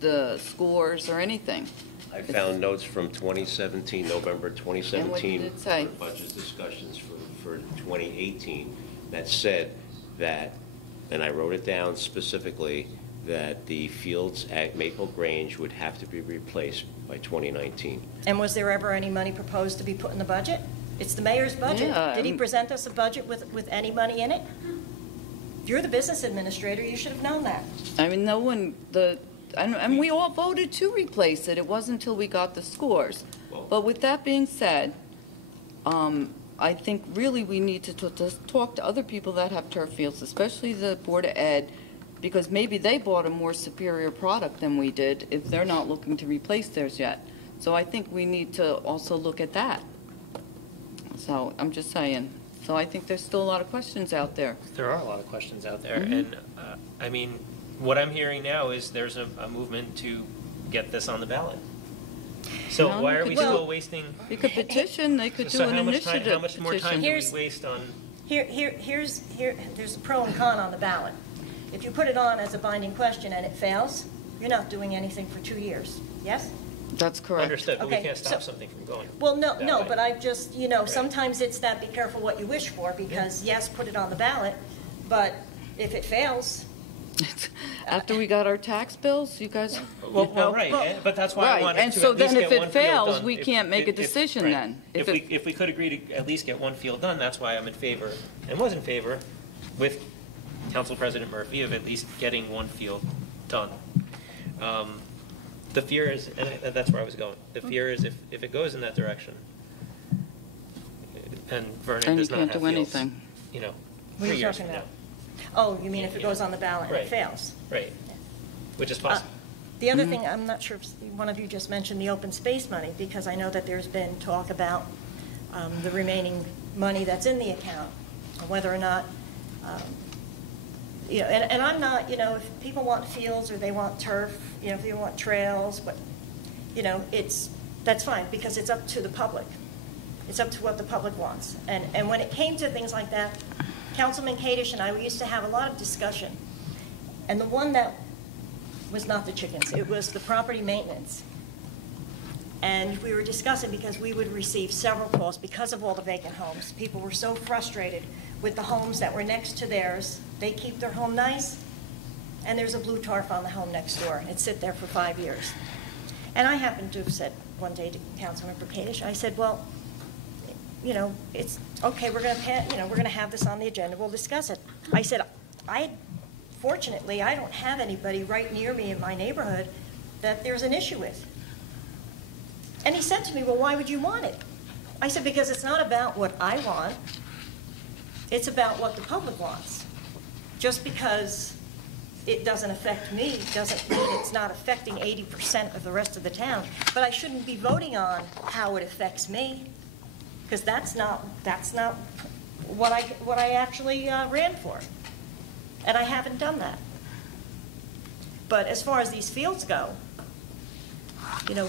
the scores or anything. I found notes from 2017, November 2017. And what did it say? For budget discussions for 2018 that said that, and I wrote it down specifically, that the fields at Maple Grange would have to be replaced by 2019. And was there ever any money proposed to be put in the budget? It's the mayor's budget. Yeah, Did he present us a budget with any money in it? If you're the business administrator, you should have known that. I mean, no one, and we all voted to replace it. It wasn't until we got the scores. Well, But with that being said, I think really we need to talk to other people that have turf fields, especially the Board of Ed, because maybe they bought a more superior product than we did if they're not looking to replace theirs yet. So I think we need to also look at that. So I'm just saying. So I think there's still a lot of questions out there. There are a lot of questions out there. Mm-hmm. And I mean, what I'm hearing now is there's a movement to get this on the ballot. So Well, why are you we could- still wasting? You could petition, they could do So an how initiative much more time do petition. we waste on? There's a pro and con on the ballot. If you put it on as a binding question and it fails, you're not doing anything for 2 years. Yes? That's correct. Understood, but we Okay, can't stop so- something from going. Well, no, that no, way. but I just, Right. sometimes it's that be careful what you wish for, because yes, put it on the ballot, but if it fails, After we got our tax bills, you guys. Well, right, but that's why I Right, wanted and to so at least then if get it one field fails, done. we can't make a decision right. then. If we could agree to at least get one field done, that's why I'm in favor, and was in favor with Council President Murphy of at least getting one field done. The fear is, and that's where I was going, the fear is if it goes in that direction, and Vernon And you does not can't have do fields, anything. What are 3 you years talking from now. about? Oh, you mean if it goes on the ballot and it Right. fails? Right, which is possible. The other thing, I'm not sure if one of you just mentioned the open space money, because I know that there's been talk about the remaining money that's in the account, whether or not, and I'm not, if people want fields or they want turf, if they want trails, but, you know, that's fine, because it's up to the public. It's up to what the public wants. And when it came to things like that, Councilman Kadish and I, we used to have a lot of discussion. And the one that was not the chickens, it was the property maintenance. And we were discussing, because we would receive several calls because of all the vacant homes. People were so frustrated with the homes that were next to theirs. They keep their home nice, and there's a blue tarp on the home next door, and it's sit there for 5 years. And I happened to have said one day to Councilmember Kadish, I said, well, you know, it's okay, we're going to have this on the agenda, we'll discuss it. I said, fortunately, I don't have anybody right near me in my neighborhood that there's an issue with. And he said to me, well, why would you want it? I said, because it's not about what I want, it's about what the public wants. Just because it doesn't affect me doesn't mean it's not affecting 80% of the rest of the town. But I shouldn't be voting on how it affects me, because that's not what I actually ran for. And I haven't done that. But as far as these fields go, you know,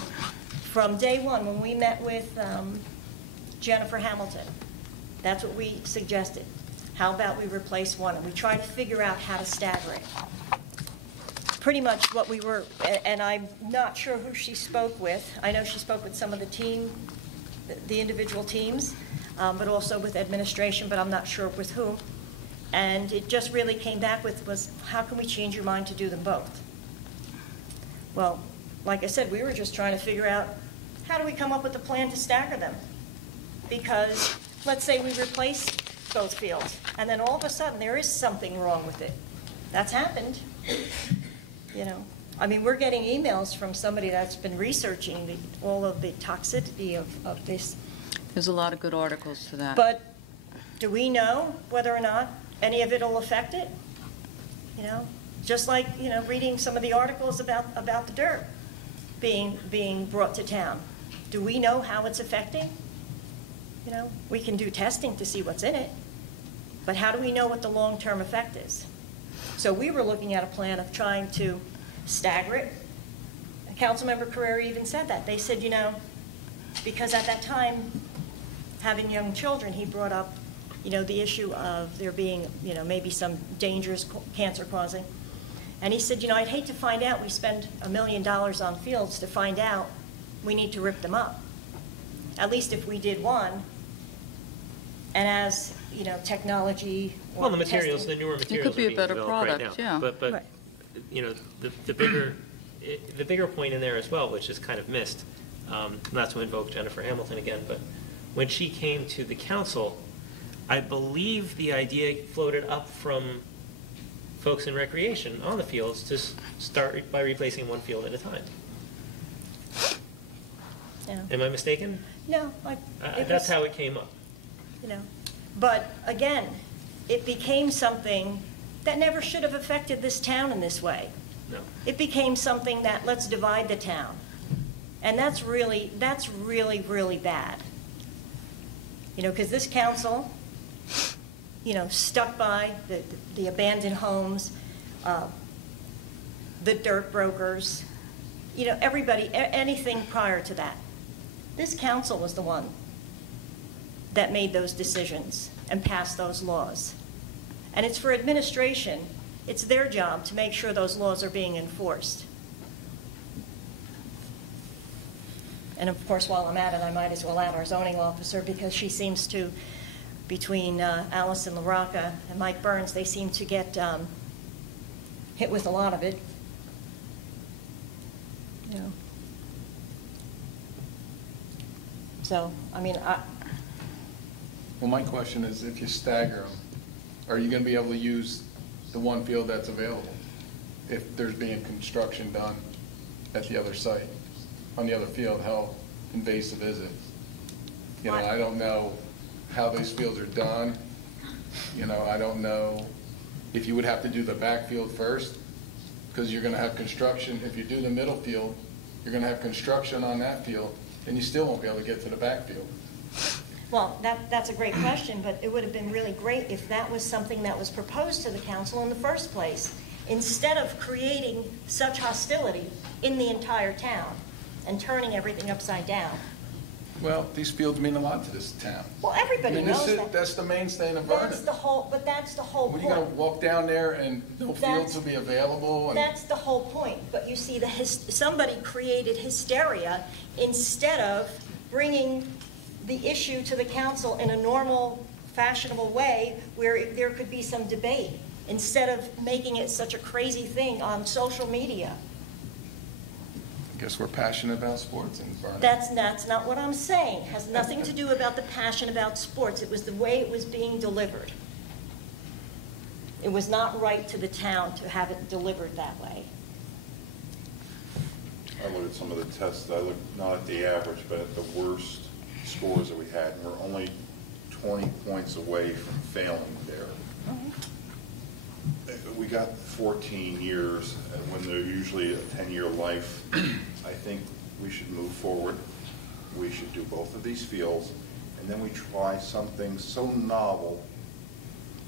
from day one, when we met with Jennifer Hamilton, that's what we suggested. How about we replace one? And we try to figure out how to stagger it. Pretty much what we were, and I'm not sure who she spoke with. I know she spoke with some of the individual teams, but also with administration, but I'm not sure with whom. And it just really came back with was, how can we change your mind to do them both? Well, like I said, we were just trying to figure out, how do we come up with a plan to stagger them? Because let's say we replace both fields, and then all of a sudden there is something wrong with it. That's happened. You know, I mean, we're getting emails from somebody that's been researching all of the toxicity of this. There's a lot of good articles to that. But do we know whether or not any of it will affect it? You know, just like, you know, reading some of the articles about the dirt being brought to town. Do we know how it's affecting? You know, we can do testing to see what's in it, but how do we know what the long-term effect is? So we were looking at a plan of trying to stagger it. Councilmember Carrera even said that. They said, you know, because at that time, having young children, he brought up, you know, the issue of there being, you know, maybe some dangerous cancer causing. And he said, you know, I'd hate to find out we spend $1 million on fields to find out we need to rip them up. At least if we did one, and as, you know, technology or well, the materials, testing, the newer materials could be are a being better developed right product, now. yeah. But Right. you know, the bigger point in there as well, which is kind of missed, not to invoke Jennifer Hamilton again, but when she came to the council, I believe the idea floated up from folks in recreation on the fields to start by replacing one field at a time. Yeah. Am I mistaken? No, That's how it came up. you know. But again, it became something that never should have affected this town in this way. No. It became something that let's divide the town. And that's really, really bad. You know, because this council, you know, stuck by the abandoned homes, the dirt brokers, you know, everybody, anything prior to that. This council was the one that made those decisions and passed those laws. And it's for administration, it's their job to make sure those laws are being enforced. And of course, while I'm at it, I might as well add our zoning officer, because she seems to, between Allison LaRocca and Mike Burns, they seem to get hit with a lot of it. You know. So, I mean, Well, my question is, if you stagger them, are you going to be able to use the one field that's available if there's being construction done at the other site? On the other field, how invasive is it? You know, I don't know how those fields are done. You know, I don't know if you would have to do the backfield first, because you're going to have construction. If you do the middle field, you're going to have construction on that field, and you still won't be able to get to the backfield. well, that's a great question, but it would have been really great if that was something that was proposed to the council in the first place, instead of creating such hostility in the entire town. and turning everything upside down. Well, these fields mean a lot to this town. Well, everybody knows that. That's the mainstay of Vernon. That's the whole When point. you're gonna walk down there and no fields will be available and. That's the whole point, but you see, somebody created hysteria instead of bringing the issue to the council in a normal, fashionable way where there could be some debate, instead of making it such a crazy thing on social media. I guess we're passionate about sports in Vernon. That's not what I'm saying. It has nothing to do about the passion about sports. It was the way it was being delivered. It was not right to the town to have it delivered that way. I looked at some of the tests. I looked not at the average, but at the worst scores that we had. And we're only 20 points away from failing there. We got 14 years, and when they're usually a 10-year life, I think we should move forward. We should do both of these fields, and then we try something so novel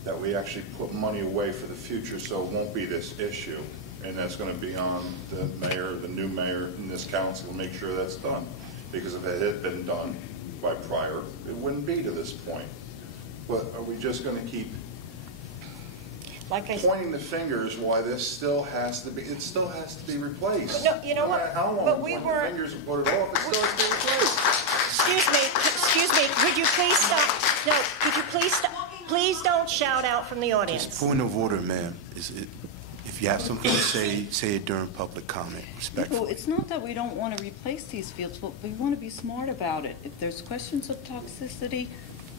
that we actually put money away for the future so it won't be this issue. And that's going to be on the mayor, the new mayor in this council to make sure that's done. Because if it had been done by prior, it wouldn't be to this point. But are we just going to keep Like I said, pointing the fingers why this still has to be, it still has to be replaced? No, you know what? No matter how long But we we point were- the fingers and put it off, it still has to be replaced. excuse me, could you please stop? No, could you please stop? Please don't shout out from the Just audience. point of order, ma'am. If you have something to say, say it during public comment, No, respectfully. it's not that we don't want to replace these fields, but we want to be smart about it. If there's questions of toxicity,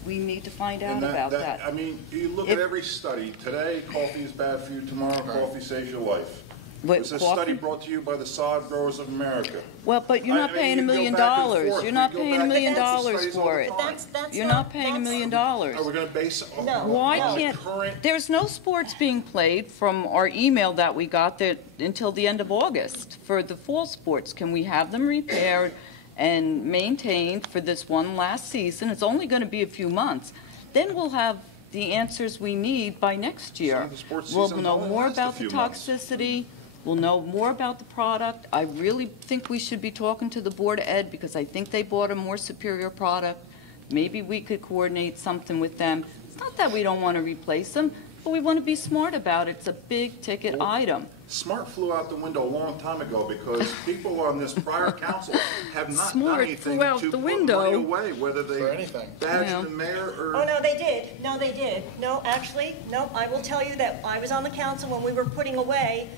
we need to find out And about that. I mean, you look If- at every study. Today, coffee is bad for you. Tomorrow, coffee saves your life. What, It's a coffee? study brought to you by the Sod Growers of America. Well, but you're not I mean, paying you $1 can go million. back and forth. You're not We go paying $1 back million and forth. Studies all for the it. time. You're not paying $1 million. Are we going to base it No. Why on the can't, current? there's no sports being played from our email that we got there until the end of August for the fall sports. Can we have them repaired and maintained for this one last season? It's only going to be a few months. Then we'll have the answers we need by next Some year. of the sports We'll seasons know only more last a about the few months. toxicity. We'll know more about the product. I really think we should be talking to the Board of Ed because I think they bought a more superior product. Maybe we could coordinate something with them. It's not that we don't want to replace them, but we want to be smart about it. It's a big-ticket item. Smart flew out the window a long time ago because people on this prior council have not done Smart anything flew out to the put window. money away, whether they For anything. badged Yeah. the mayor or. Oh, no, they did. No, they did. No, actually, no, I will tell you that I was on the council when we were putting away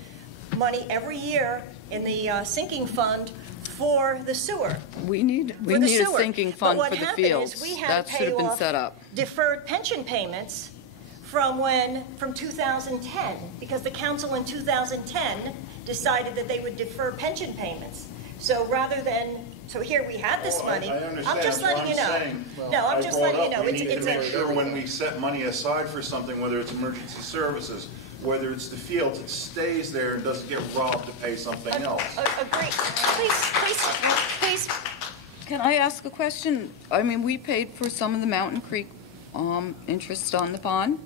money every year in the sinking fund for the sewer. We need For the a sewer. sinking But fund what for the happened is fields. we had That to should pay have been off set up. deferred pension payments from 2010, because the council in 2010 decided that they would defer pension payments. So rather than, so here we had this Oh, money. I understand. I'm just That's what letting you I'm know. saying. No, I'm I just brought letting you up, know. we need to make a- sure when we set money aside for something, whether it's emergency services, whether it's the fields, it stays there and doesn't get robbed to pay something else. Agree. Please. Can I ask a question? I mean, we paid for some of the Mountain Creek interest on the bond,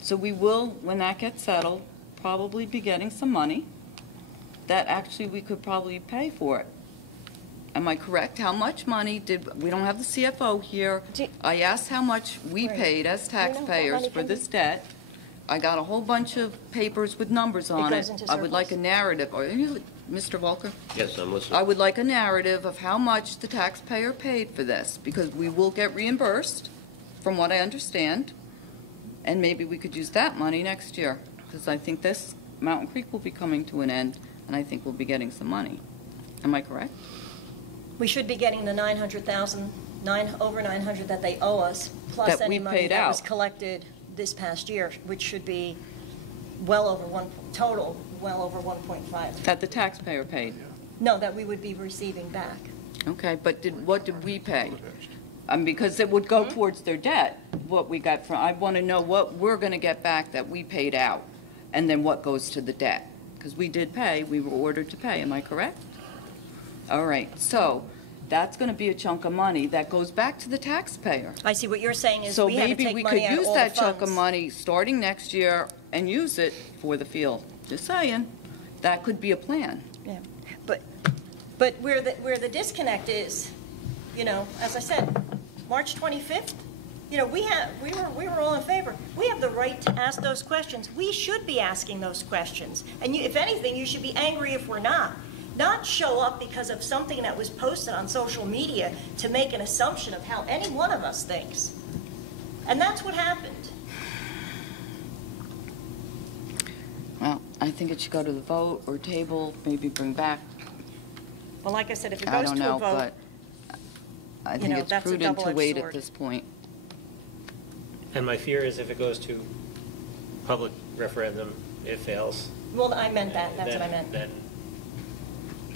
so we will, when that gets settled, probably be getting some money that actually we could probably pay for it. Am I correct? How much money we don't have the CFO here. I asked how much we Right. paid as taxpayers money for can this be- debt. I got a whole bunch of papers with numbers on goes it. into I would like a surplus. narrative. Are you, Mr. Volker? Yes, I'm I listening. would like a narrative of how much the taxpayer paid for this, because we will get reimbursed, from what I understand, and maybe we could use that money next year, because I think this Mountain Creek will be coming to an end, and I think we'll be getting some money. Am I correct? We should be getting the 900,000, over 900 that they owe us, plus That any we money paid that was out. collected this past year, which should be well over total, well over 1.5. That the taxpayer paid? No, that we would be receiving back. Okay, but what did we pay? Because it would go towards their debt, what we got from, I want to know what we're going to get back that we paid out, and then what goes to the debt. Because we did pay, we were ordered to pay, am I correct? All right, so that's going to be a chunk of money that goes back to the taxpayer. I see what you're saying is So we had to maybe take we money could out of use all the that chunk of funds. money starting next year and use it for the field. Just saying, that could be a plan. Yeah, but But where the disconnect is, you know, as I said, March 25th, you know, we were all in favor. We have the right to ask those questions. We should be asking those questions. And if anything, you should be angry if we're not. Not show up because of something that was posted on social media to make an assumption of how any one of us thinks. And that's what happened. Well, I think it should go to the vote or table, maybe bring back. Well, like I said, if it I goes don't to a know, vote, but I you think know, it's that's a prudent to double-edged wait at sword. this point. And my fear is if it goes to public referendum, it fails. well, I meant that. That's what I then- meant. Then,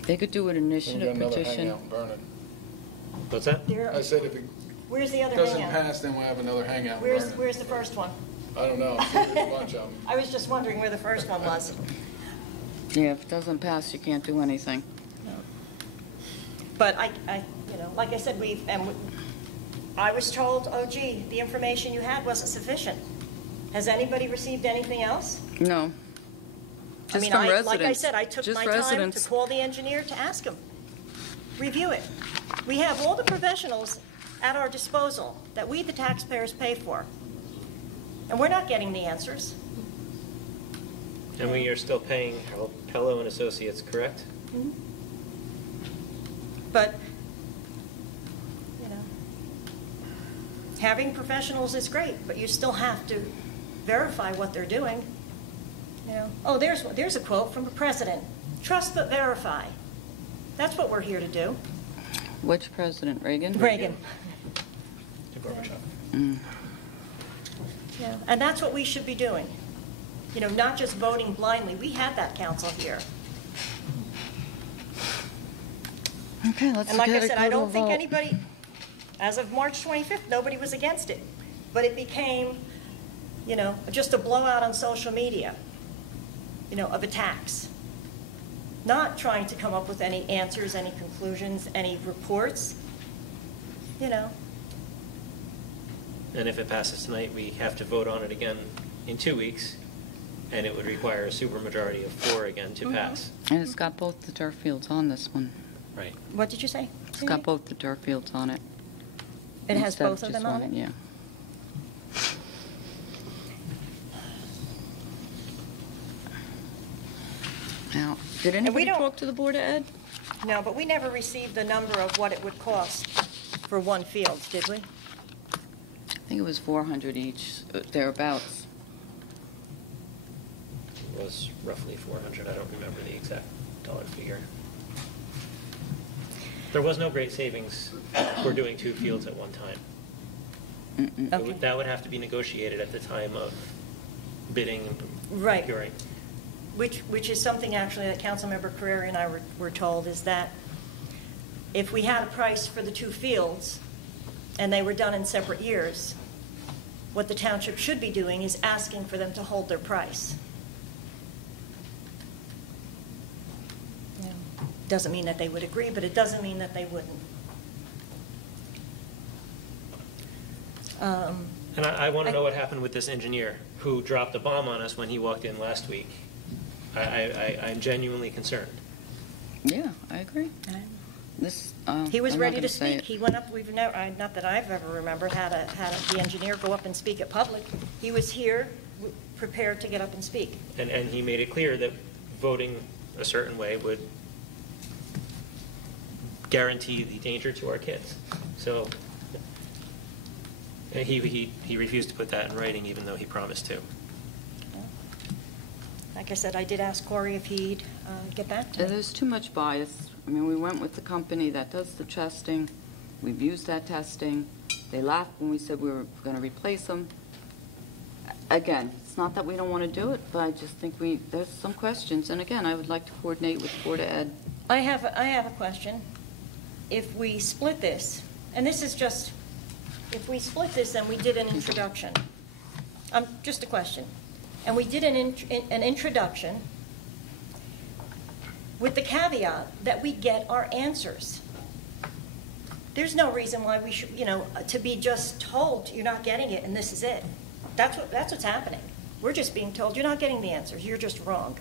They could do an Then we got initiative another petition. hangout in Vernon. what's that? There- I said if it Where's the other doesn't hangout? pass, then we'll have another hangout in Where's Vernon. the first one? I don't know, I'm sure there's a bunch of them. I was just wondering where the first one was. Yeah, if it doesn't pass, you can't do anything. But you know, like I said, I was told, oh gee, the information you had wasn't sufficient. Has anybody received anything else? No. I Just mean, from like I residents. said, I took Just my time residents. to call the engineer to ask him. Review it. We have all the professionals at our disposal that we, the taxpayers, pay for. And we're not getting the answers. And we are still paying Pello and Associates, correct? But, you know, having professionals is great, but you still have to verify what they're doing. You know, oh, there's a quote from the president: "Trust but verify." That's what we're here to do. Which president, Reagan? Reagan. To Gorbachev. Yeah, and that's what we should be doing. You know, not just voting blindly. We had that council here. Okay, let's And like I get it, said, go I to a don't think vote. anybody, as of March 25th, nobody was against it. But it became, you know, just a blowout on social media, you know, of attacks. Not trying to come up with any answers, any conclusions, any reports, you know. And if it passes tonight, we have to vote on it again in 2 weeks, and it would require a supermajority of 4 again to pass. And it's got both the turf fields on this one. Right. What did you say? It's got both the turf fields on it. It has instead both of just them on one, it? Yeah. Now, did anybody don't- talk to the Board of Ed? No, but we never received the number of what it would cost for one field, did we? I think it was 400 each, thereabouts. It was roughly 400. I don't remember the exact dollar figure. There was no great savings for doing 2 fields at one time. Mm-mm. Okay. That would have to be negotiated at the time of bidding and Right. procuring. Which is something actually that Councilmember Carrera and I were told, is that if we had a price for the 2 fields and they were done in separate years, what the township should be doing is asking for them to hold their price. You know, doesn't mean that they would agree, but it doesn't mean that they wouldn't. And I want to know what happened with this engineer who dropped a bomb on us when he walked in last week. I'm genuinely concerned. Yeah, I agree. This, He was I'm not ready gonna to say speak. it. He went up, we've never, not that I've ever remembered, had the engineer go up and speak at public. He was here, prepared to get up and speak. And he made it clear that voting a certain way would guarantee the danger to our kids. So he refused to put that in writing, even though he promised to. Like I said, I did ask Corey if he'd get back to me. There's too much bias. I mean, we went with the company that does the testing. We've used that testing. They laughed when we said we were going to replace them. Again, it's not that we don't want to do it, but I just think there's some questions. And again, I would like to coordinate with the Board of Ed. I have a question. If we split this, and this is just, if we split this and we did an introduction, just a question, and we did an introduction with the caveat that we get our answers. There's no reason why we should, you know, to be just told you're not getting it and this is it. That's what's happening. We're just being told you're not getting the answers. You're just wrong.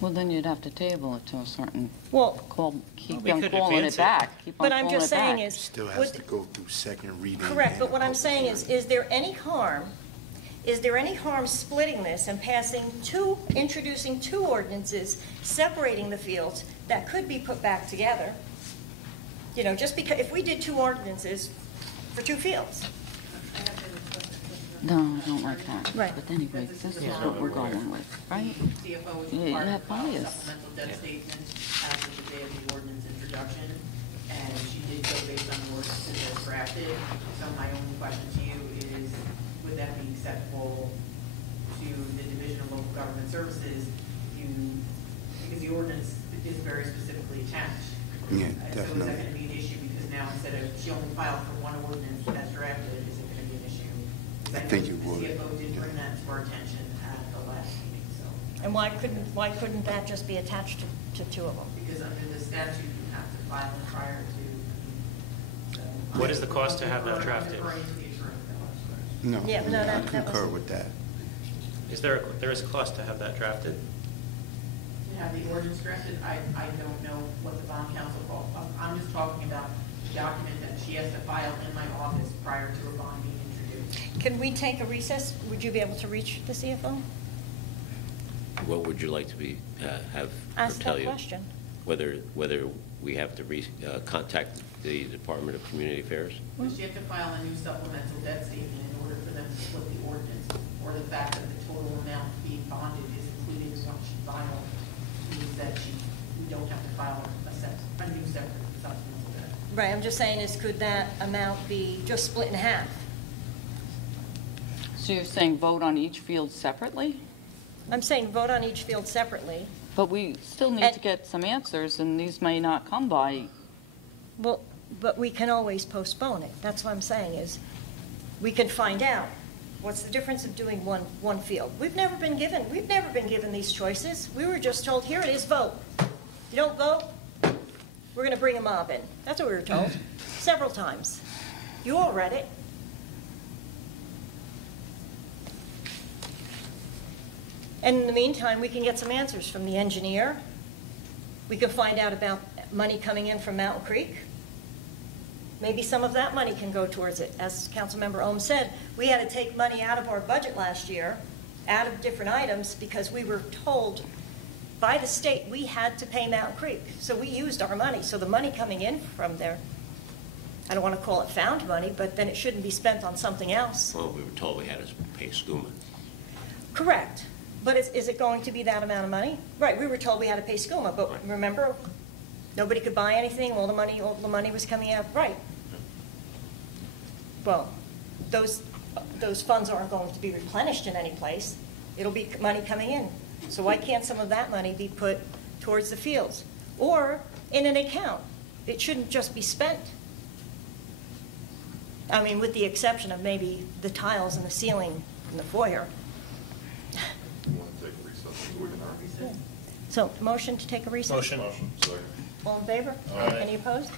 Well, then you'd have to table it to a certain, Well, keep we on could calling advance it it. back. Keep on but I'm calling just it saying back. is. Still has would- to go through second reading. Correct, but and what I'm public saying hearing. is there any harm, splitting this and introducing two ordinances, separating the fields that could be put back together? You know, just because, if we did two ordinances for two fields. No, I don't like that. Right. But anyway, this is what we're going with, right? CFO is Yeah, you required have to file a bias. supplemental debt statement as of the day of the ordinance introduction, and she did so based on the ordinances as drafted. So my only question to you is, would that be acceptable to the Division of Local Government Services? Because the ordinance is very specifically attached. Yeah, So is that definitely. going to be an issue? Because now instead of, she only filed for one ordinance as drafted, is it going to be an issue? I Because think know it would. The CFO did bring that to our attention at the last meeting, so. And why couldn't that just be attached to two of them? Because under the statute, you have to file it prior to. So What is the cost to have that drafted? I'm referring to the attorney. No, Yeah, no, I that concur was- with that. There is a cost to have that drafted? To have the ordinance drafted, I don't know what the bond counsel called. I'm just talking about the document that she has to file in my office prior to a bond being introduced. Can we take a recess? Would you be able to reach the CFO? What would you like to be, have her Ask tell that you? question. Whether we have to contact the Department of Community Affairs? But she had to file a new supplemental debt statement in order for them to split the ordinance, or the fact that the total amount being bonded is included in what she filed, means that we don't have to file a new separate supplemental debt. Right, I'm just saying is could that amount be just split in half? So you're saying vote on each field separately? I'm saying vote on each field separately. But we still need And- to get some answers, and these may not come by. Well, but we can always postpone it. That's what I'm saying is, we can find out. What's the difference of doing one field? We've never been given these choices. We were just told, here it is, vote. You don't vote, we're going to bring a mob in. That's what we were told, several times. You all read it. And in the meantime, we can get some answers from the engineer. We can find out about money coming in from Mountain Creek. Maybe some of that money can go towards it. As Councilmember Ohm said, we had to take money out of our budget last year, out of different items, because we were told by the state we had to pay Mountain Creek. So we used our money. So the money coming in from there, I don't want to call it found money, but then it shouldn't be spent on something else. Well, we were told we had to pay SCUMA. Correct. But is it going to be that amount of money? Right, we were told we had to pay SCUMA, but remember, nobody could buy anything, all the money was coming out, right. Well, those funds aren't going to be replenished in any place. It'll be money coming in. So why can't some of that money be put towards the fields? Or in an account? It shouldn't just be spent. I mean, with the exception of maybe the tiles and the ceiling in the foyer. You want to take a recess? We can So, motion to take a recess? Motion. Motion, second. All in favor? Aye. Any opposed?